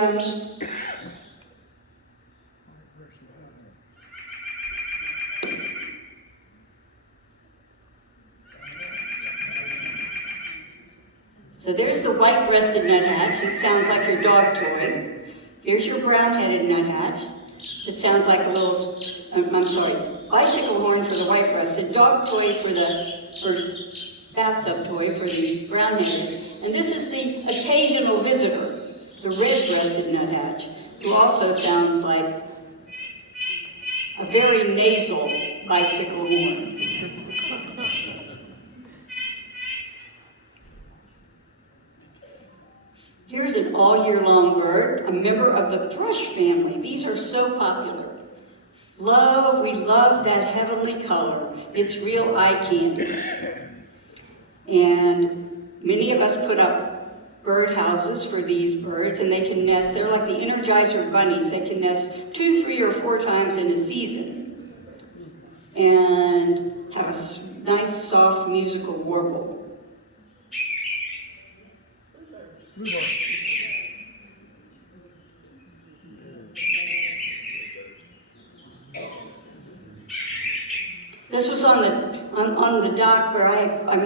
so there's the white-breasted nuthatch. It sounds like your dog toy. Here's your brown-headed nuthatch. It sounds like a little, bicycle horn for the white-breasted, dog toy for bathtub toy for the brown-headed. And this is the occasional visitor, the red-breasted nuthatch, who also sounds like a very nasal bicycle horn. Here's an all-year-long bird, a member of the thrush family. These are so popular. We love that heavenly color. It's real eye candy. And many of us put up bird houses for these birds, and they can nest. They're like the Energizer bunnies. They can nest 2, 3, or 4 times in a season and have a nice, soft, musical warble. This was on the dock where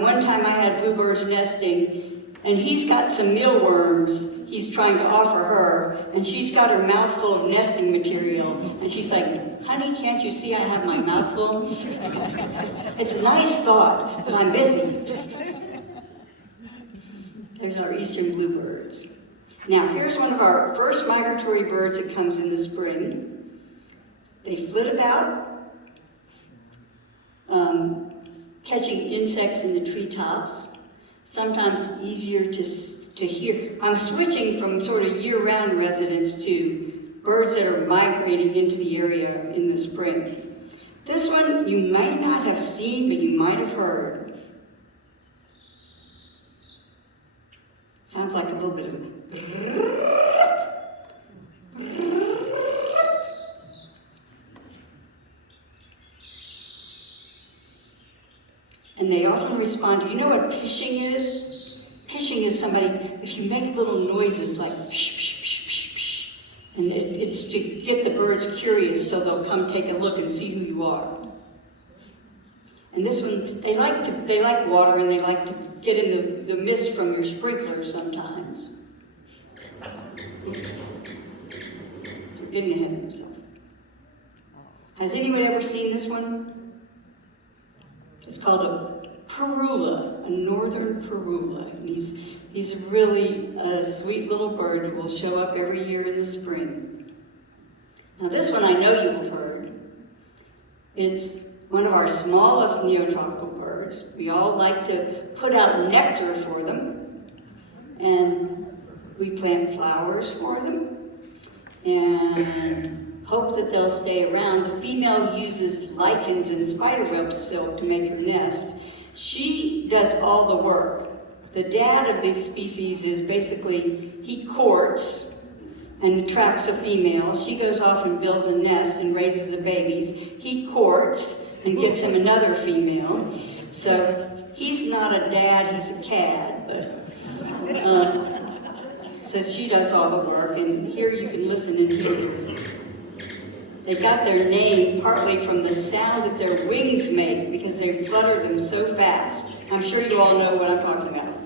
one time I had bluebirds nesting And he's got some mealworms he's trying to offer her, and she's got her mouth full of nesting material, and she's like, honey, can't you see I have my mouth full? It's a nice thought, but I'm busy. There's our eastern bluebirds. Now, here's one of our first migratory birds that comes in the spring. They flit about, catching insects in the treetops, sometimes easier to hear. I'm switching from sort of year-round residents to birds that are migrating into the area in the spring. This one you might not have seen, but you might have heard. Sounds like a little bit of and they often respond. Do you know what pishing is? Pishing is somebody, if you make little noises like psh, psh, psh, psh, psh, and it's to get the birds curious so they'll come take a look and see who you are. And this one, they like water and they like to get in the mist from your sprinkler sometimes. Oops. I'm getting ahead of myself. Has anyone ever seen this one? It's called a parula, a northern parula. And he's really a sweet little bird who will show up every year in the spring. Now this one I know you have heard. It's one of our smallest neotropical birds. We all like to put out nectar for them, and we plant flowers for them, and hope that they'll stay around. The female uses lichens and spiderweb silk to make her nest. She does all the work. The dad of this species is basically, he courts and attracts a female. She goes off and builds a nest and raises the babies. He courts and gets him another female. So he's not a dad, he's a cad. But, so she does all the work, and here you can listen and hear. They got their name partly from the sound that their wings make because they flutter them so fast. I'm sure you all know what I'm talking about.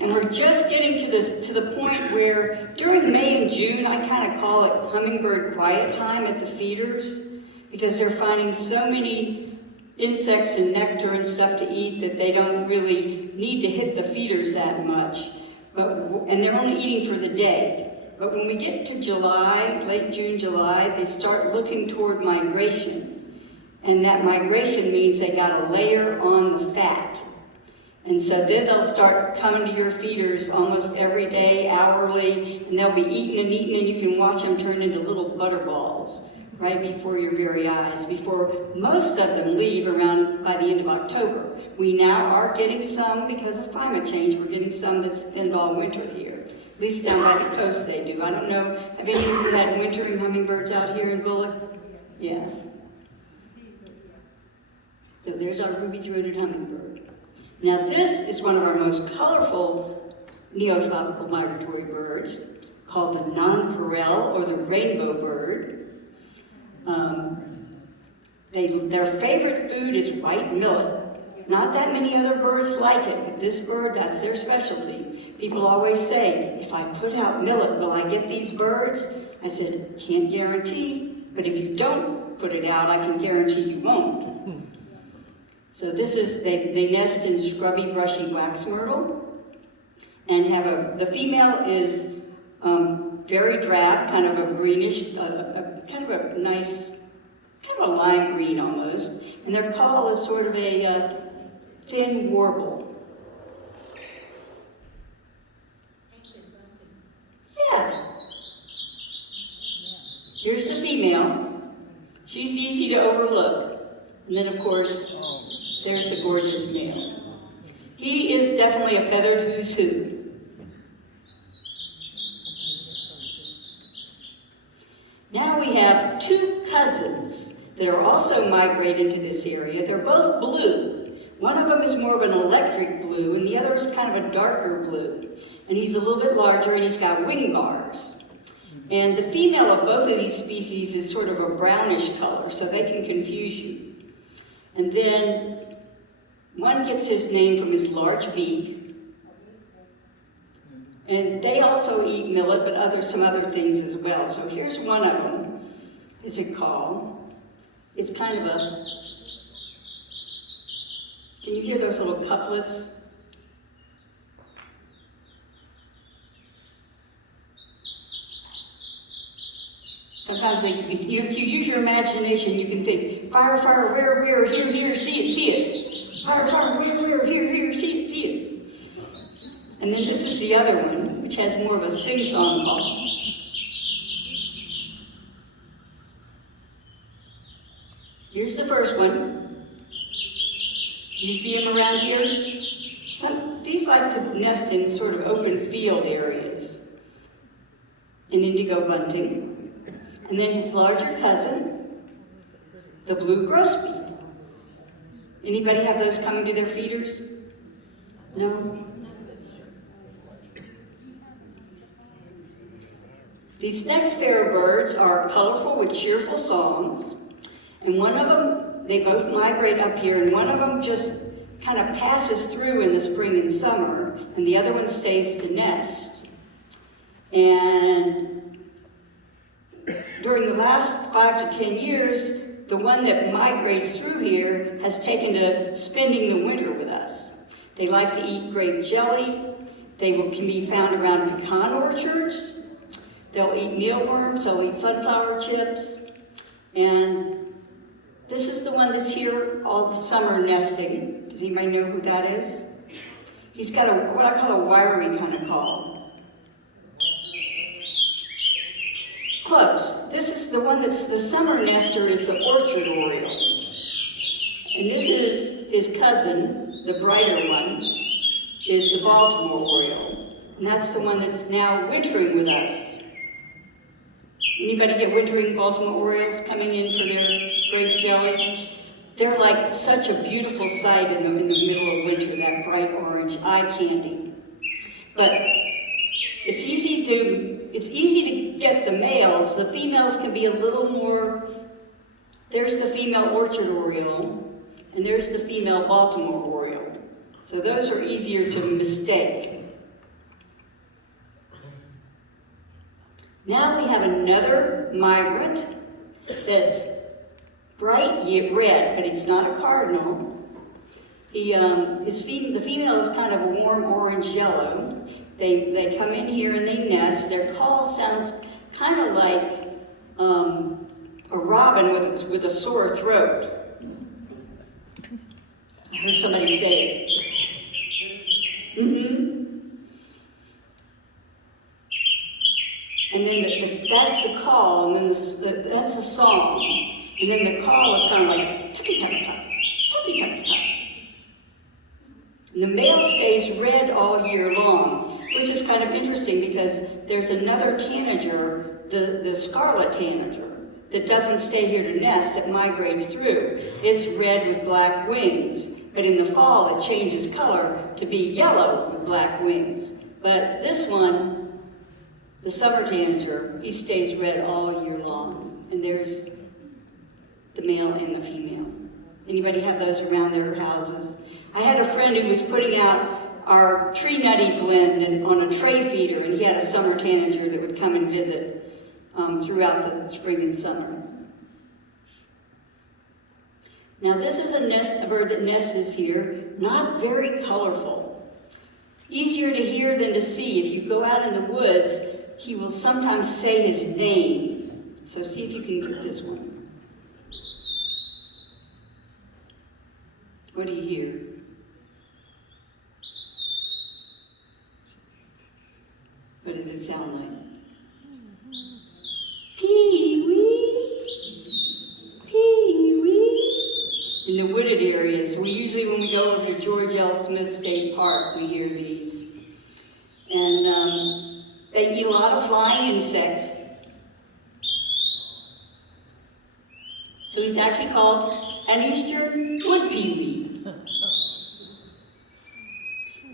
And we're just getting to the point where during May and June, I kind of call it hummingbird quiet time at the feeders because they're finding so many insects and nectar and stuff to eat that they don't really need to hit the feeders that much. And they're only eating for the day. But when we get to July, late June, July, they start looking toward migration. And that migration means they got to layer on the fat. And so then they'll start coming to your feeders almost every day, hourly, and they'll be eating and eating, and you can watch them turn into little butterballs right before your very eyes, before most of them leave around by the end of October. We now are getting some, because of climate change, we're getting some that spend all winter here. At least down by the coast they do. I don't know, have any of you had wintering hummingbirds out here in Bulloch? Yeah. So there's our ruby-throated hummingbird. Now this is one of our most colorful neotropical migratory birds, called the nonpareil, or the rainbow bird. Their favorite food is white millet. Not that many other birds like it, but this bird, that's their specialty. People always say, if I put out millet, will I get these birds? I said, can't guarantee, but if you don't put it out, I can guarantee you won't. So this is, they nest in scrubby, brushy wax myrtle, and the female is very drab, kind of a greenish, kind of a nice, kind of a lime green almost, and their call is sort of a thin warble. Yeah. Here's the female. She's easy to overlook. And then, of course, there's the gorgeous male. He is definitely a feathered who's who. Now we have two cousins that are also migrating to this area. They're both blue. One of them is more of an electric blue, and the other is kind of a darker blue. And he's a little bit larger, and he's got wing bars. And the female of both of these species is sort of a brownish color, so they can confuse you. And then one gets his name from his large beak. And they also eat millet, but some other things as well. So here's one of them. Is a call. It's kind of a, can you hear those little couplets? Sometimes if you use your imagination, you can think, fire, fire, where, here, see it. Fire, fire, where, here, see it. And then this is the other one, which has more of a sing-song call. Here's the first one. You see them around here? These like to nest in sort of open field areas in indigo bunting. And then his larger cousin, the blue grosbeak. Anybody have those coming to their feeders? No? These next pair of birds are colorful with cheerful songs. And one of them, they both migrate up here, and one of them just kind of passes through in the spring and summer, and the other one stays to nest. And during the last 5 to 10 years, the one that migrates through here has taken to spending the winter with us. They like to eat grape jelly. They can be found around pecan orchards. They'll eat mealworms, they'll eat sunflower chips. And this is the one that's here all the summer nesting. Does anybody know who that is? He's got what I call a wiry kind of call. Close. This is the one that's the summer nester is the orchard oriole. And this is his cousin, the brighter one, is the Baltimore oriole. And that's the one that's now wintering with us. Anybody get wintering Baltimore orioles coming in for their grape jelly? They're like such a beautiful sight in the middle of winter, that bright orange eye candy. But it's easy to get the males. The females can be a little more, there's the female orchard oriole, and there's the female Baltimore oriole. So those are easier to mistake. Now we have another migrant that's bright red, but it's not a cardinal. The female is kind of a warm orange yellow. They come in here and they nest. Their call sounds kind of like a robin with a sore throat. I heard somebody say it. Mm-hmm. And then that's the call, and then that's the song. And then the call is kind of like tucky-tucky-tuck, tucky-tucky-tuck. And the male stays red all year long, which is kind of interesting because there's another tanager, the scarlet tanager, that doesn't stay here to nest, that migrates through. It's red with black wings, but in the fall it changes color to be yellow with black wings. But this one, the summer tanager, he stays red all year long. And there's the male and the female. Anybody have those around their houses? I had a friend who was putting out our tree nutty blend on a tray feeder, and he had a summer tanager that would come and visit throughout the spring and summer. Now this is a bird that nests here, not very colorful. Easier to hear than to see. If you go out in the woods, he will sometimes say his name. So see if you can get this one. What do you hear? What does it sound like? Pee-wee, pee-wee. In the wooded areas, when we go over to George L. Smith State Park, we hear these. And they eat a lot of flying insects. So he's actually called an eastern wood pewee.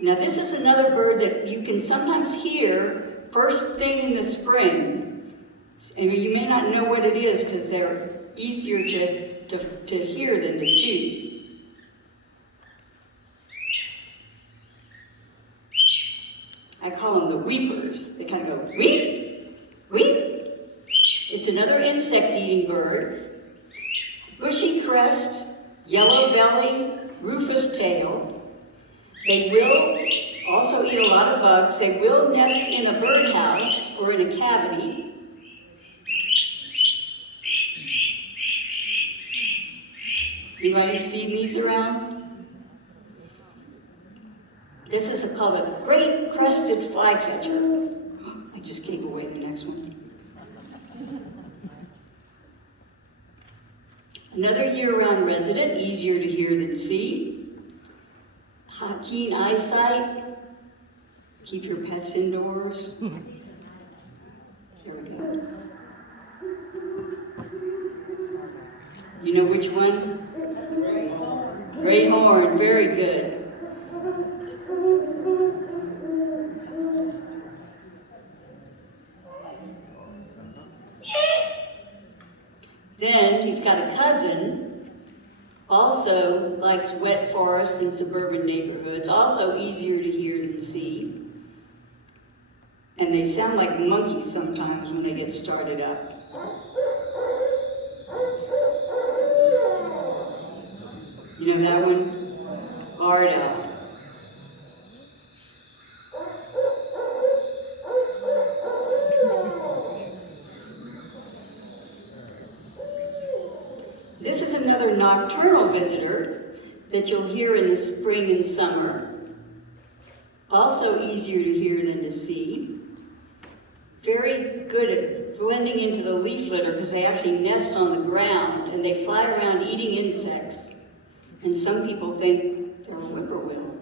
Now this is another bird that you can sometimes hear first thing in the spring. And you may not know what it is because they're easier to hear than to see. I call them the weepers. They kind of go, weep, weep. It's another insect-eating bird. Bushy crest, yellow belly, rufous tail. They will also eat a lot of bugs. They will nest in a birdhouse or in a cavity. Anybody seen these around? This is called a great crested flycatcher. I just gave away the next one. Another year-round resident, easier to hear than see. Keen eyesight. Keep your pets indoors. There we go. You know which one? Great horn, very good. Then he's got a cousin, also likes wet forests and suburban neighborhoods, also easier to hear than see. And they sound like monkeys sometimes when they get started up. You know that one? Barred out. This is another nocturnal visitor that you'll hear in the spring and summer. Also easier to hear than to see. Very good at blending into the leaf litter because they actually nest on the ground and they fly around eating insects. And some people think they're a whippoorwill.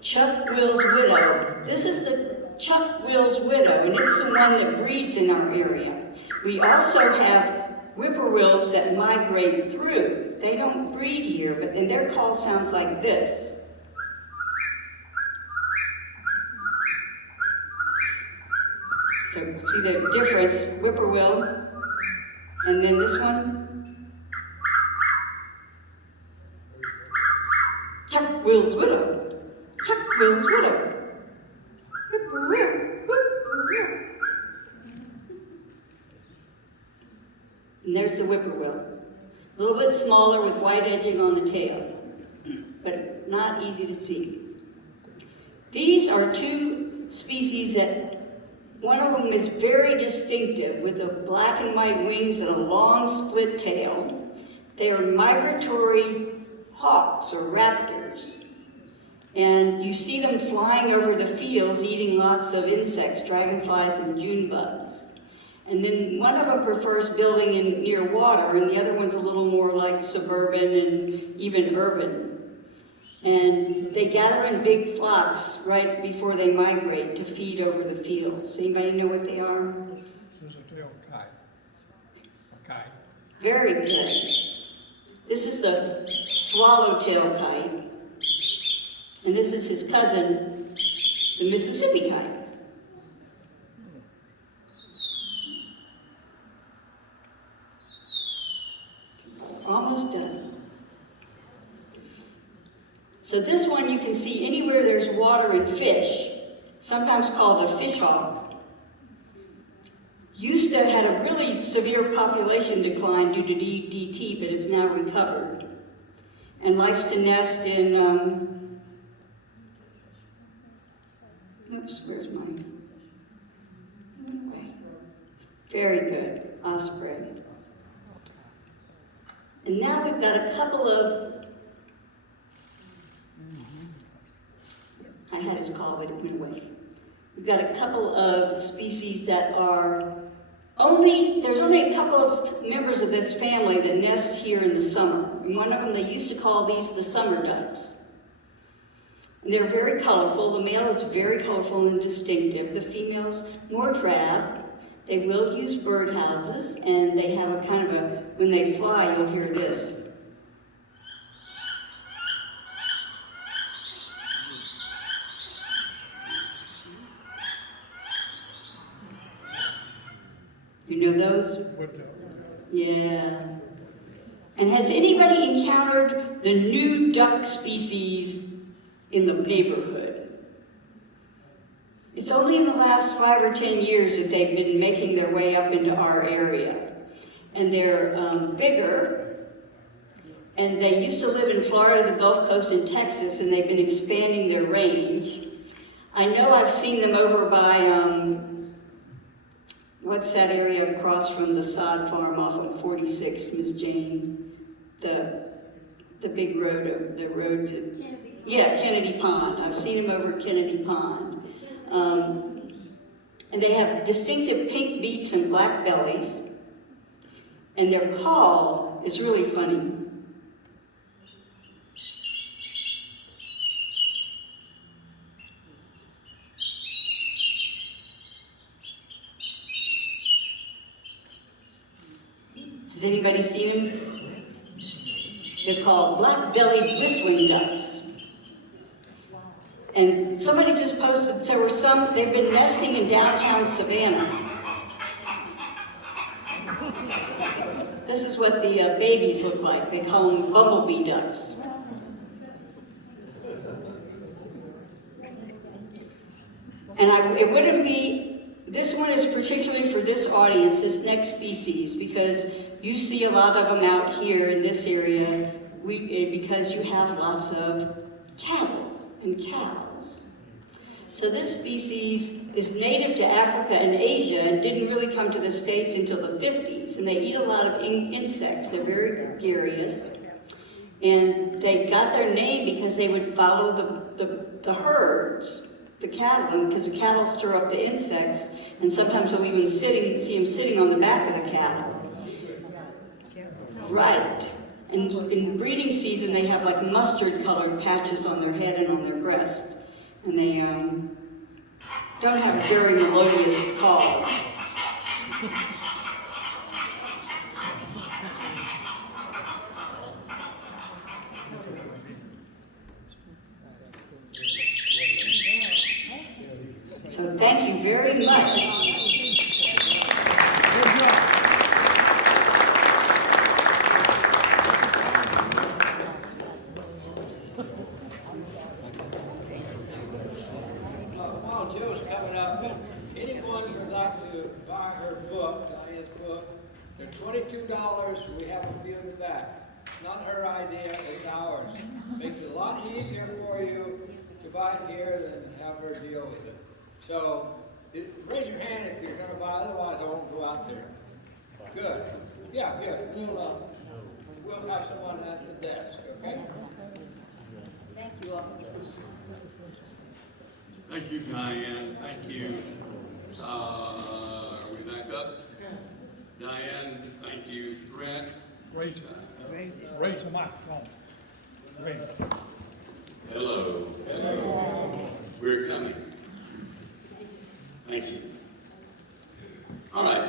Chuck Will's widow. This is the Chuck Will's widow, and it's the one that breeds in our area. We also have whippoorwills that migrate through. They don't breed here, but then their call sounds like this. So see the difference, whippoorwill, and then this one. Chuck Will's widow. Chuck Will's widow. Whippoorwill, whippoorwill. And there's the whippoorwill. A little bit smaller with white edging on the tail, but not easy to see. These are two species that one of them is very distinctive with the black and white wings and a long split tail. They are migratory hawks or raptors. And you see them flying over the fields eating lots of insects, dragonflies and June bugs. And then one of them prefers building in near water and the other one's a little more like suburban and even urban. And they gather in big flocks right before they migrate to feed over the fields. Anybody know what they are? Swallowtail Kite. Kite. Very good. This is the Swallowtail Kite. And this is his cousin, the Mississippi Kite. Almost done. So this one you can see anywhere there's water and fish, sometimes called a fish hawk. Used to have had a really severe population decline due to DDT, but is now recovered. And likes to nest in, oops, where's mine? Very good, osprey. And now we've got a couple of, I had his call, but it went away. We've got a couple of species that are there's only a couple of members of this family that nest here in the summer. And one of them, they used to call these the summer ducks. And they're very colorful. The male is very colorful and distinctive. The female's more drab. They will use birdhouses, and they have a kind of a, when they fly, you'll hear this. You know those? Yeah. And has anybody encountered the new duck species in the neighborhood? It's only in the last 5 or 10 years that they've been making their way up into our area. And they're bigger, and they used to live in Florida, the Gulf Coast, and Texas, and they've been expanding their range. I know I've seen them over by, what's that area across from the sod farm off of 46, Miss Jane? The big road, the road to, yeah, Kennedy Pond. I've seen them over Kennedy Pond. And they have distinctive pink beaks and black bellies. And their call is really funny. Has anybody seen them? They're called black-bellied whistling ducks. And somebody just posted, there were some, they've been nesting in downtown Savannah. This is what the babies look like. They call them bumblebee ducks. And it wouldn't be, this one is particularly for this audience, this next species, because you see a lot of them out here in this area because you have lots of cattle and cows. So this species is native to Africa and Asia and didn't really come to the States until the 50s. And they eat a lot of insects. They're very gregarious. And they got their name because they would follow the herds, the cattle, because the cattle stir up the insects. And sometimes you'll even see them sitting on the back of the cattle. Right. And in breeding season, they have like mustard-colored patches on their head and on their breast. And they don't have a very melodious call. So thank you very much. $22, we have a few in the back. Not her idea, it's ours. Makes it a lot easier for you to buy it here than have her deal with it. So, raise your hand if you're going to buy, otherwise I won't go out there. Good. Yeah, good. We'll have someone at the desk, okay? Thank you all. Thank you, Diane. Thank you. Are we back up? Diane, thank you. Brent? Raise the microphone. Raise it. Hello. Hello. We're coming. Thank you. All right.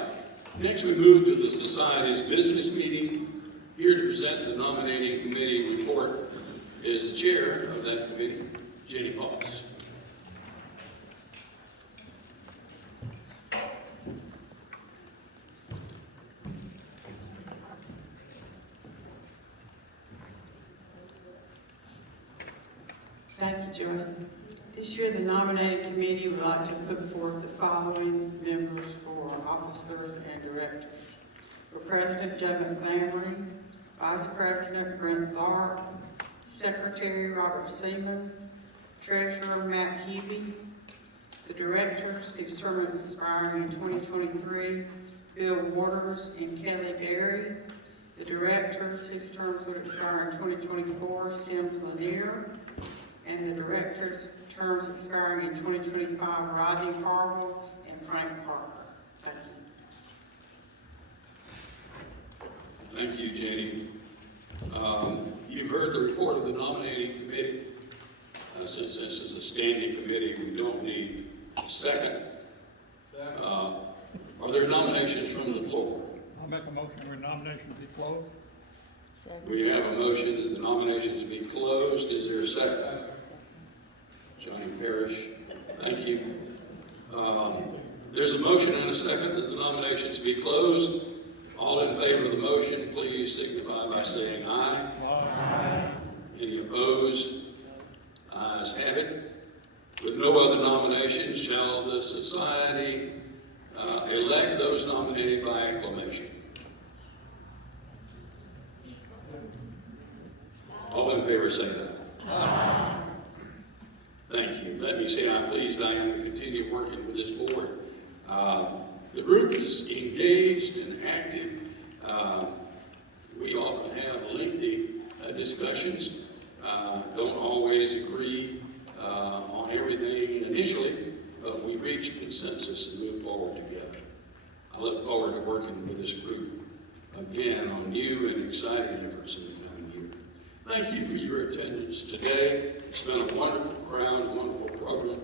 Next we move to the Society's business meeting. Here to present the nominating committee report is the chair of that committee, Jenny Fox. Thank you, Joy. This year, the nominating committee would like to put forth the following members for officers and directors. For President, Joe Mclaren. Vice President, Brent Thorpe. Secretary, Robert Siemens. Treasurer, Matt Hebe. The directors, whose term is expiring in 2023, Bill Waters and Kelly Berry. The directors, whose terms would expire in 2024, Sims Lanier. And the directors' terms expiring in 2025, Rodney Harville and Frank Parker. Thank you. Thank you, Jenny. You've heard the report of the nominating committee. Since this is a standing committee, we don't need a second. Are there nominations from the floor? I'll make a motion for nominations be closed. We have a motion that the nominations be closed. Is there a second? Johnny Parrish, thank you. There's a motion and a second that the nominations be closed. All in favor of the motion, please signify by saying aye. Aye. Any opposed? Ayes have it. With no other nominations, shall the society elect those nominated by acclamation? All in favor say that. Aye. Thank you. Let me say I'm pleased I am to continue working with this board. The group is engaged and active. We often have lengthy discussions. Don't always agree on everything initially, but we reach consensus and move forward together. I look forward to working with this group again on new and exciting efforts in the coming year. Thank you for your attendance today. It's been a wonderful crowd, a wonderful program.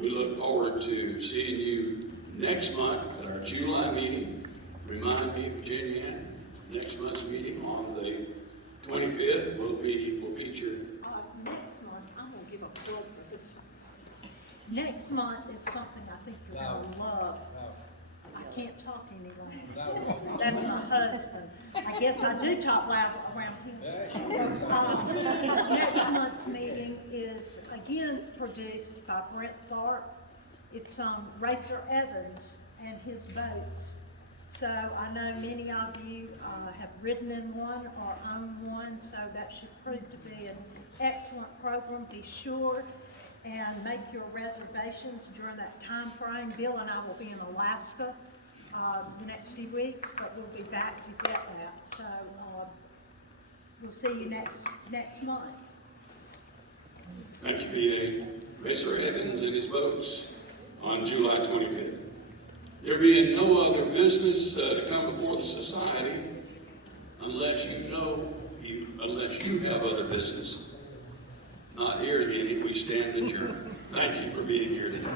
We look forward to seeing you next month at our July meeting. Remind me, Virginia, next month's meeting on the 25th will feature. Next month, I'm gonna give a plug for this one. Next month is something I think you're gonna love. I can't talk any longer. That's my husband. I guess I do talk loud around him. Next month's meeting is again produced by Brent Thorpe. It's Racer Evans and his boats. So I know many of you have ridden in one or own one, so that should prove to be an excellent program. Be sure and make your reservations during that time frame. Bill and I will be in Alaska the next few weeks, but we'll be back to get that. So we'll see you next month. Thank you, B.A. Racer Evans and his boats on July 25th. There being no other business to come before the society, unless you have other business. Not here then, if we stand adjourned. Thank you for being here today.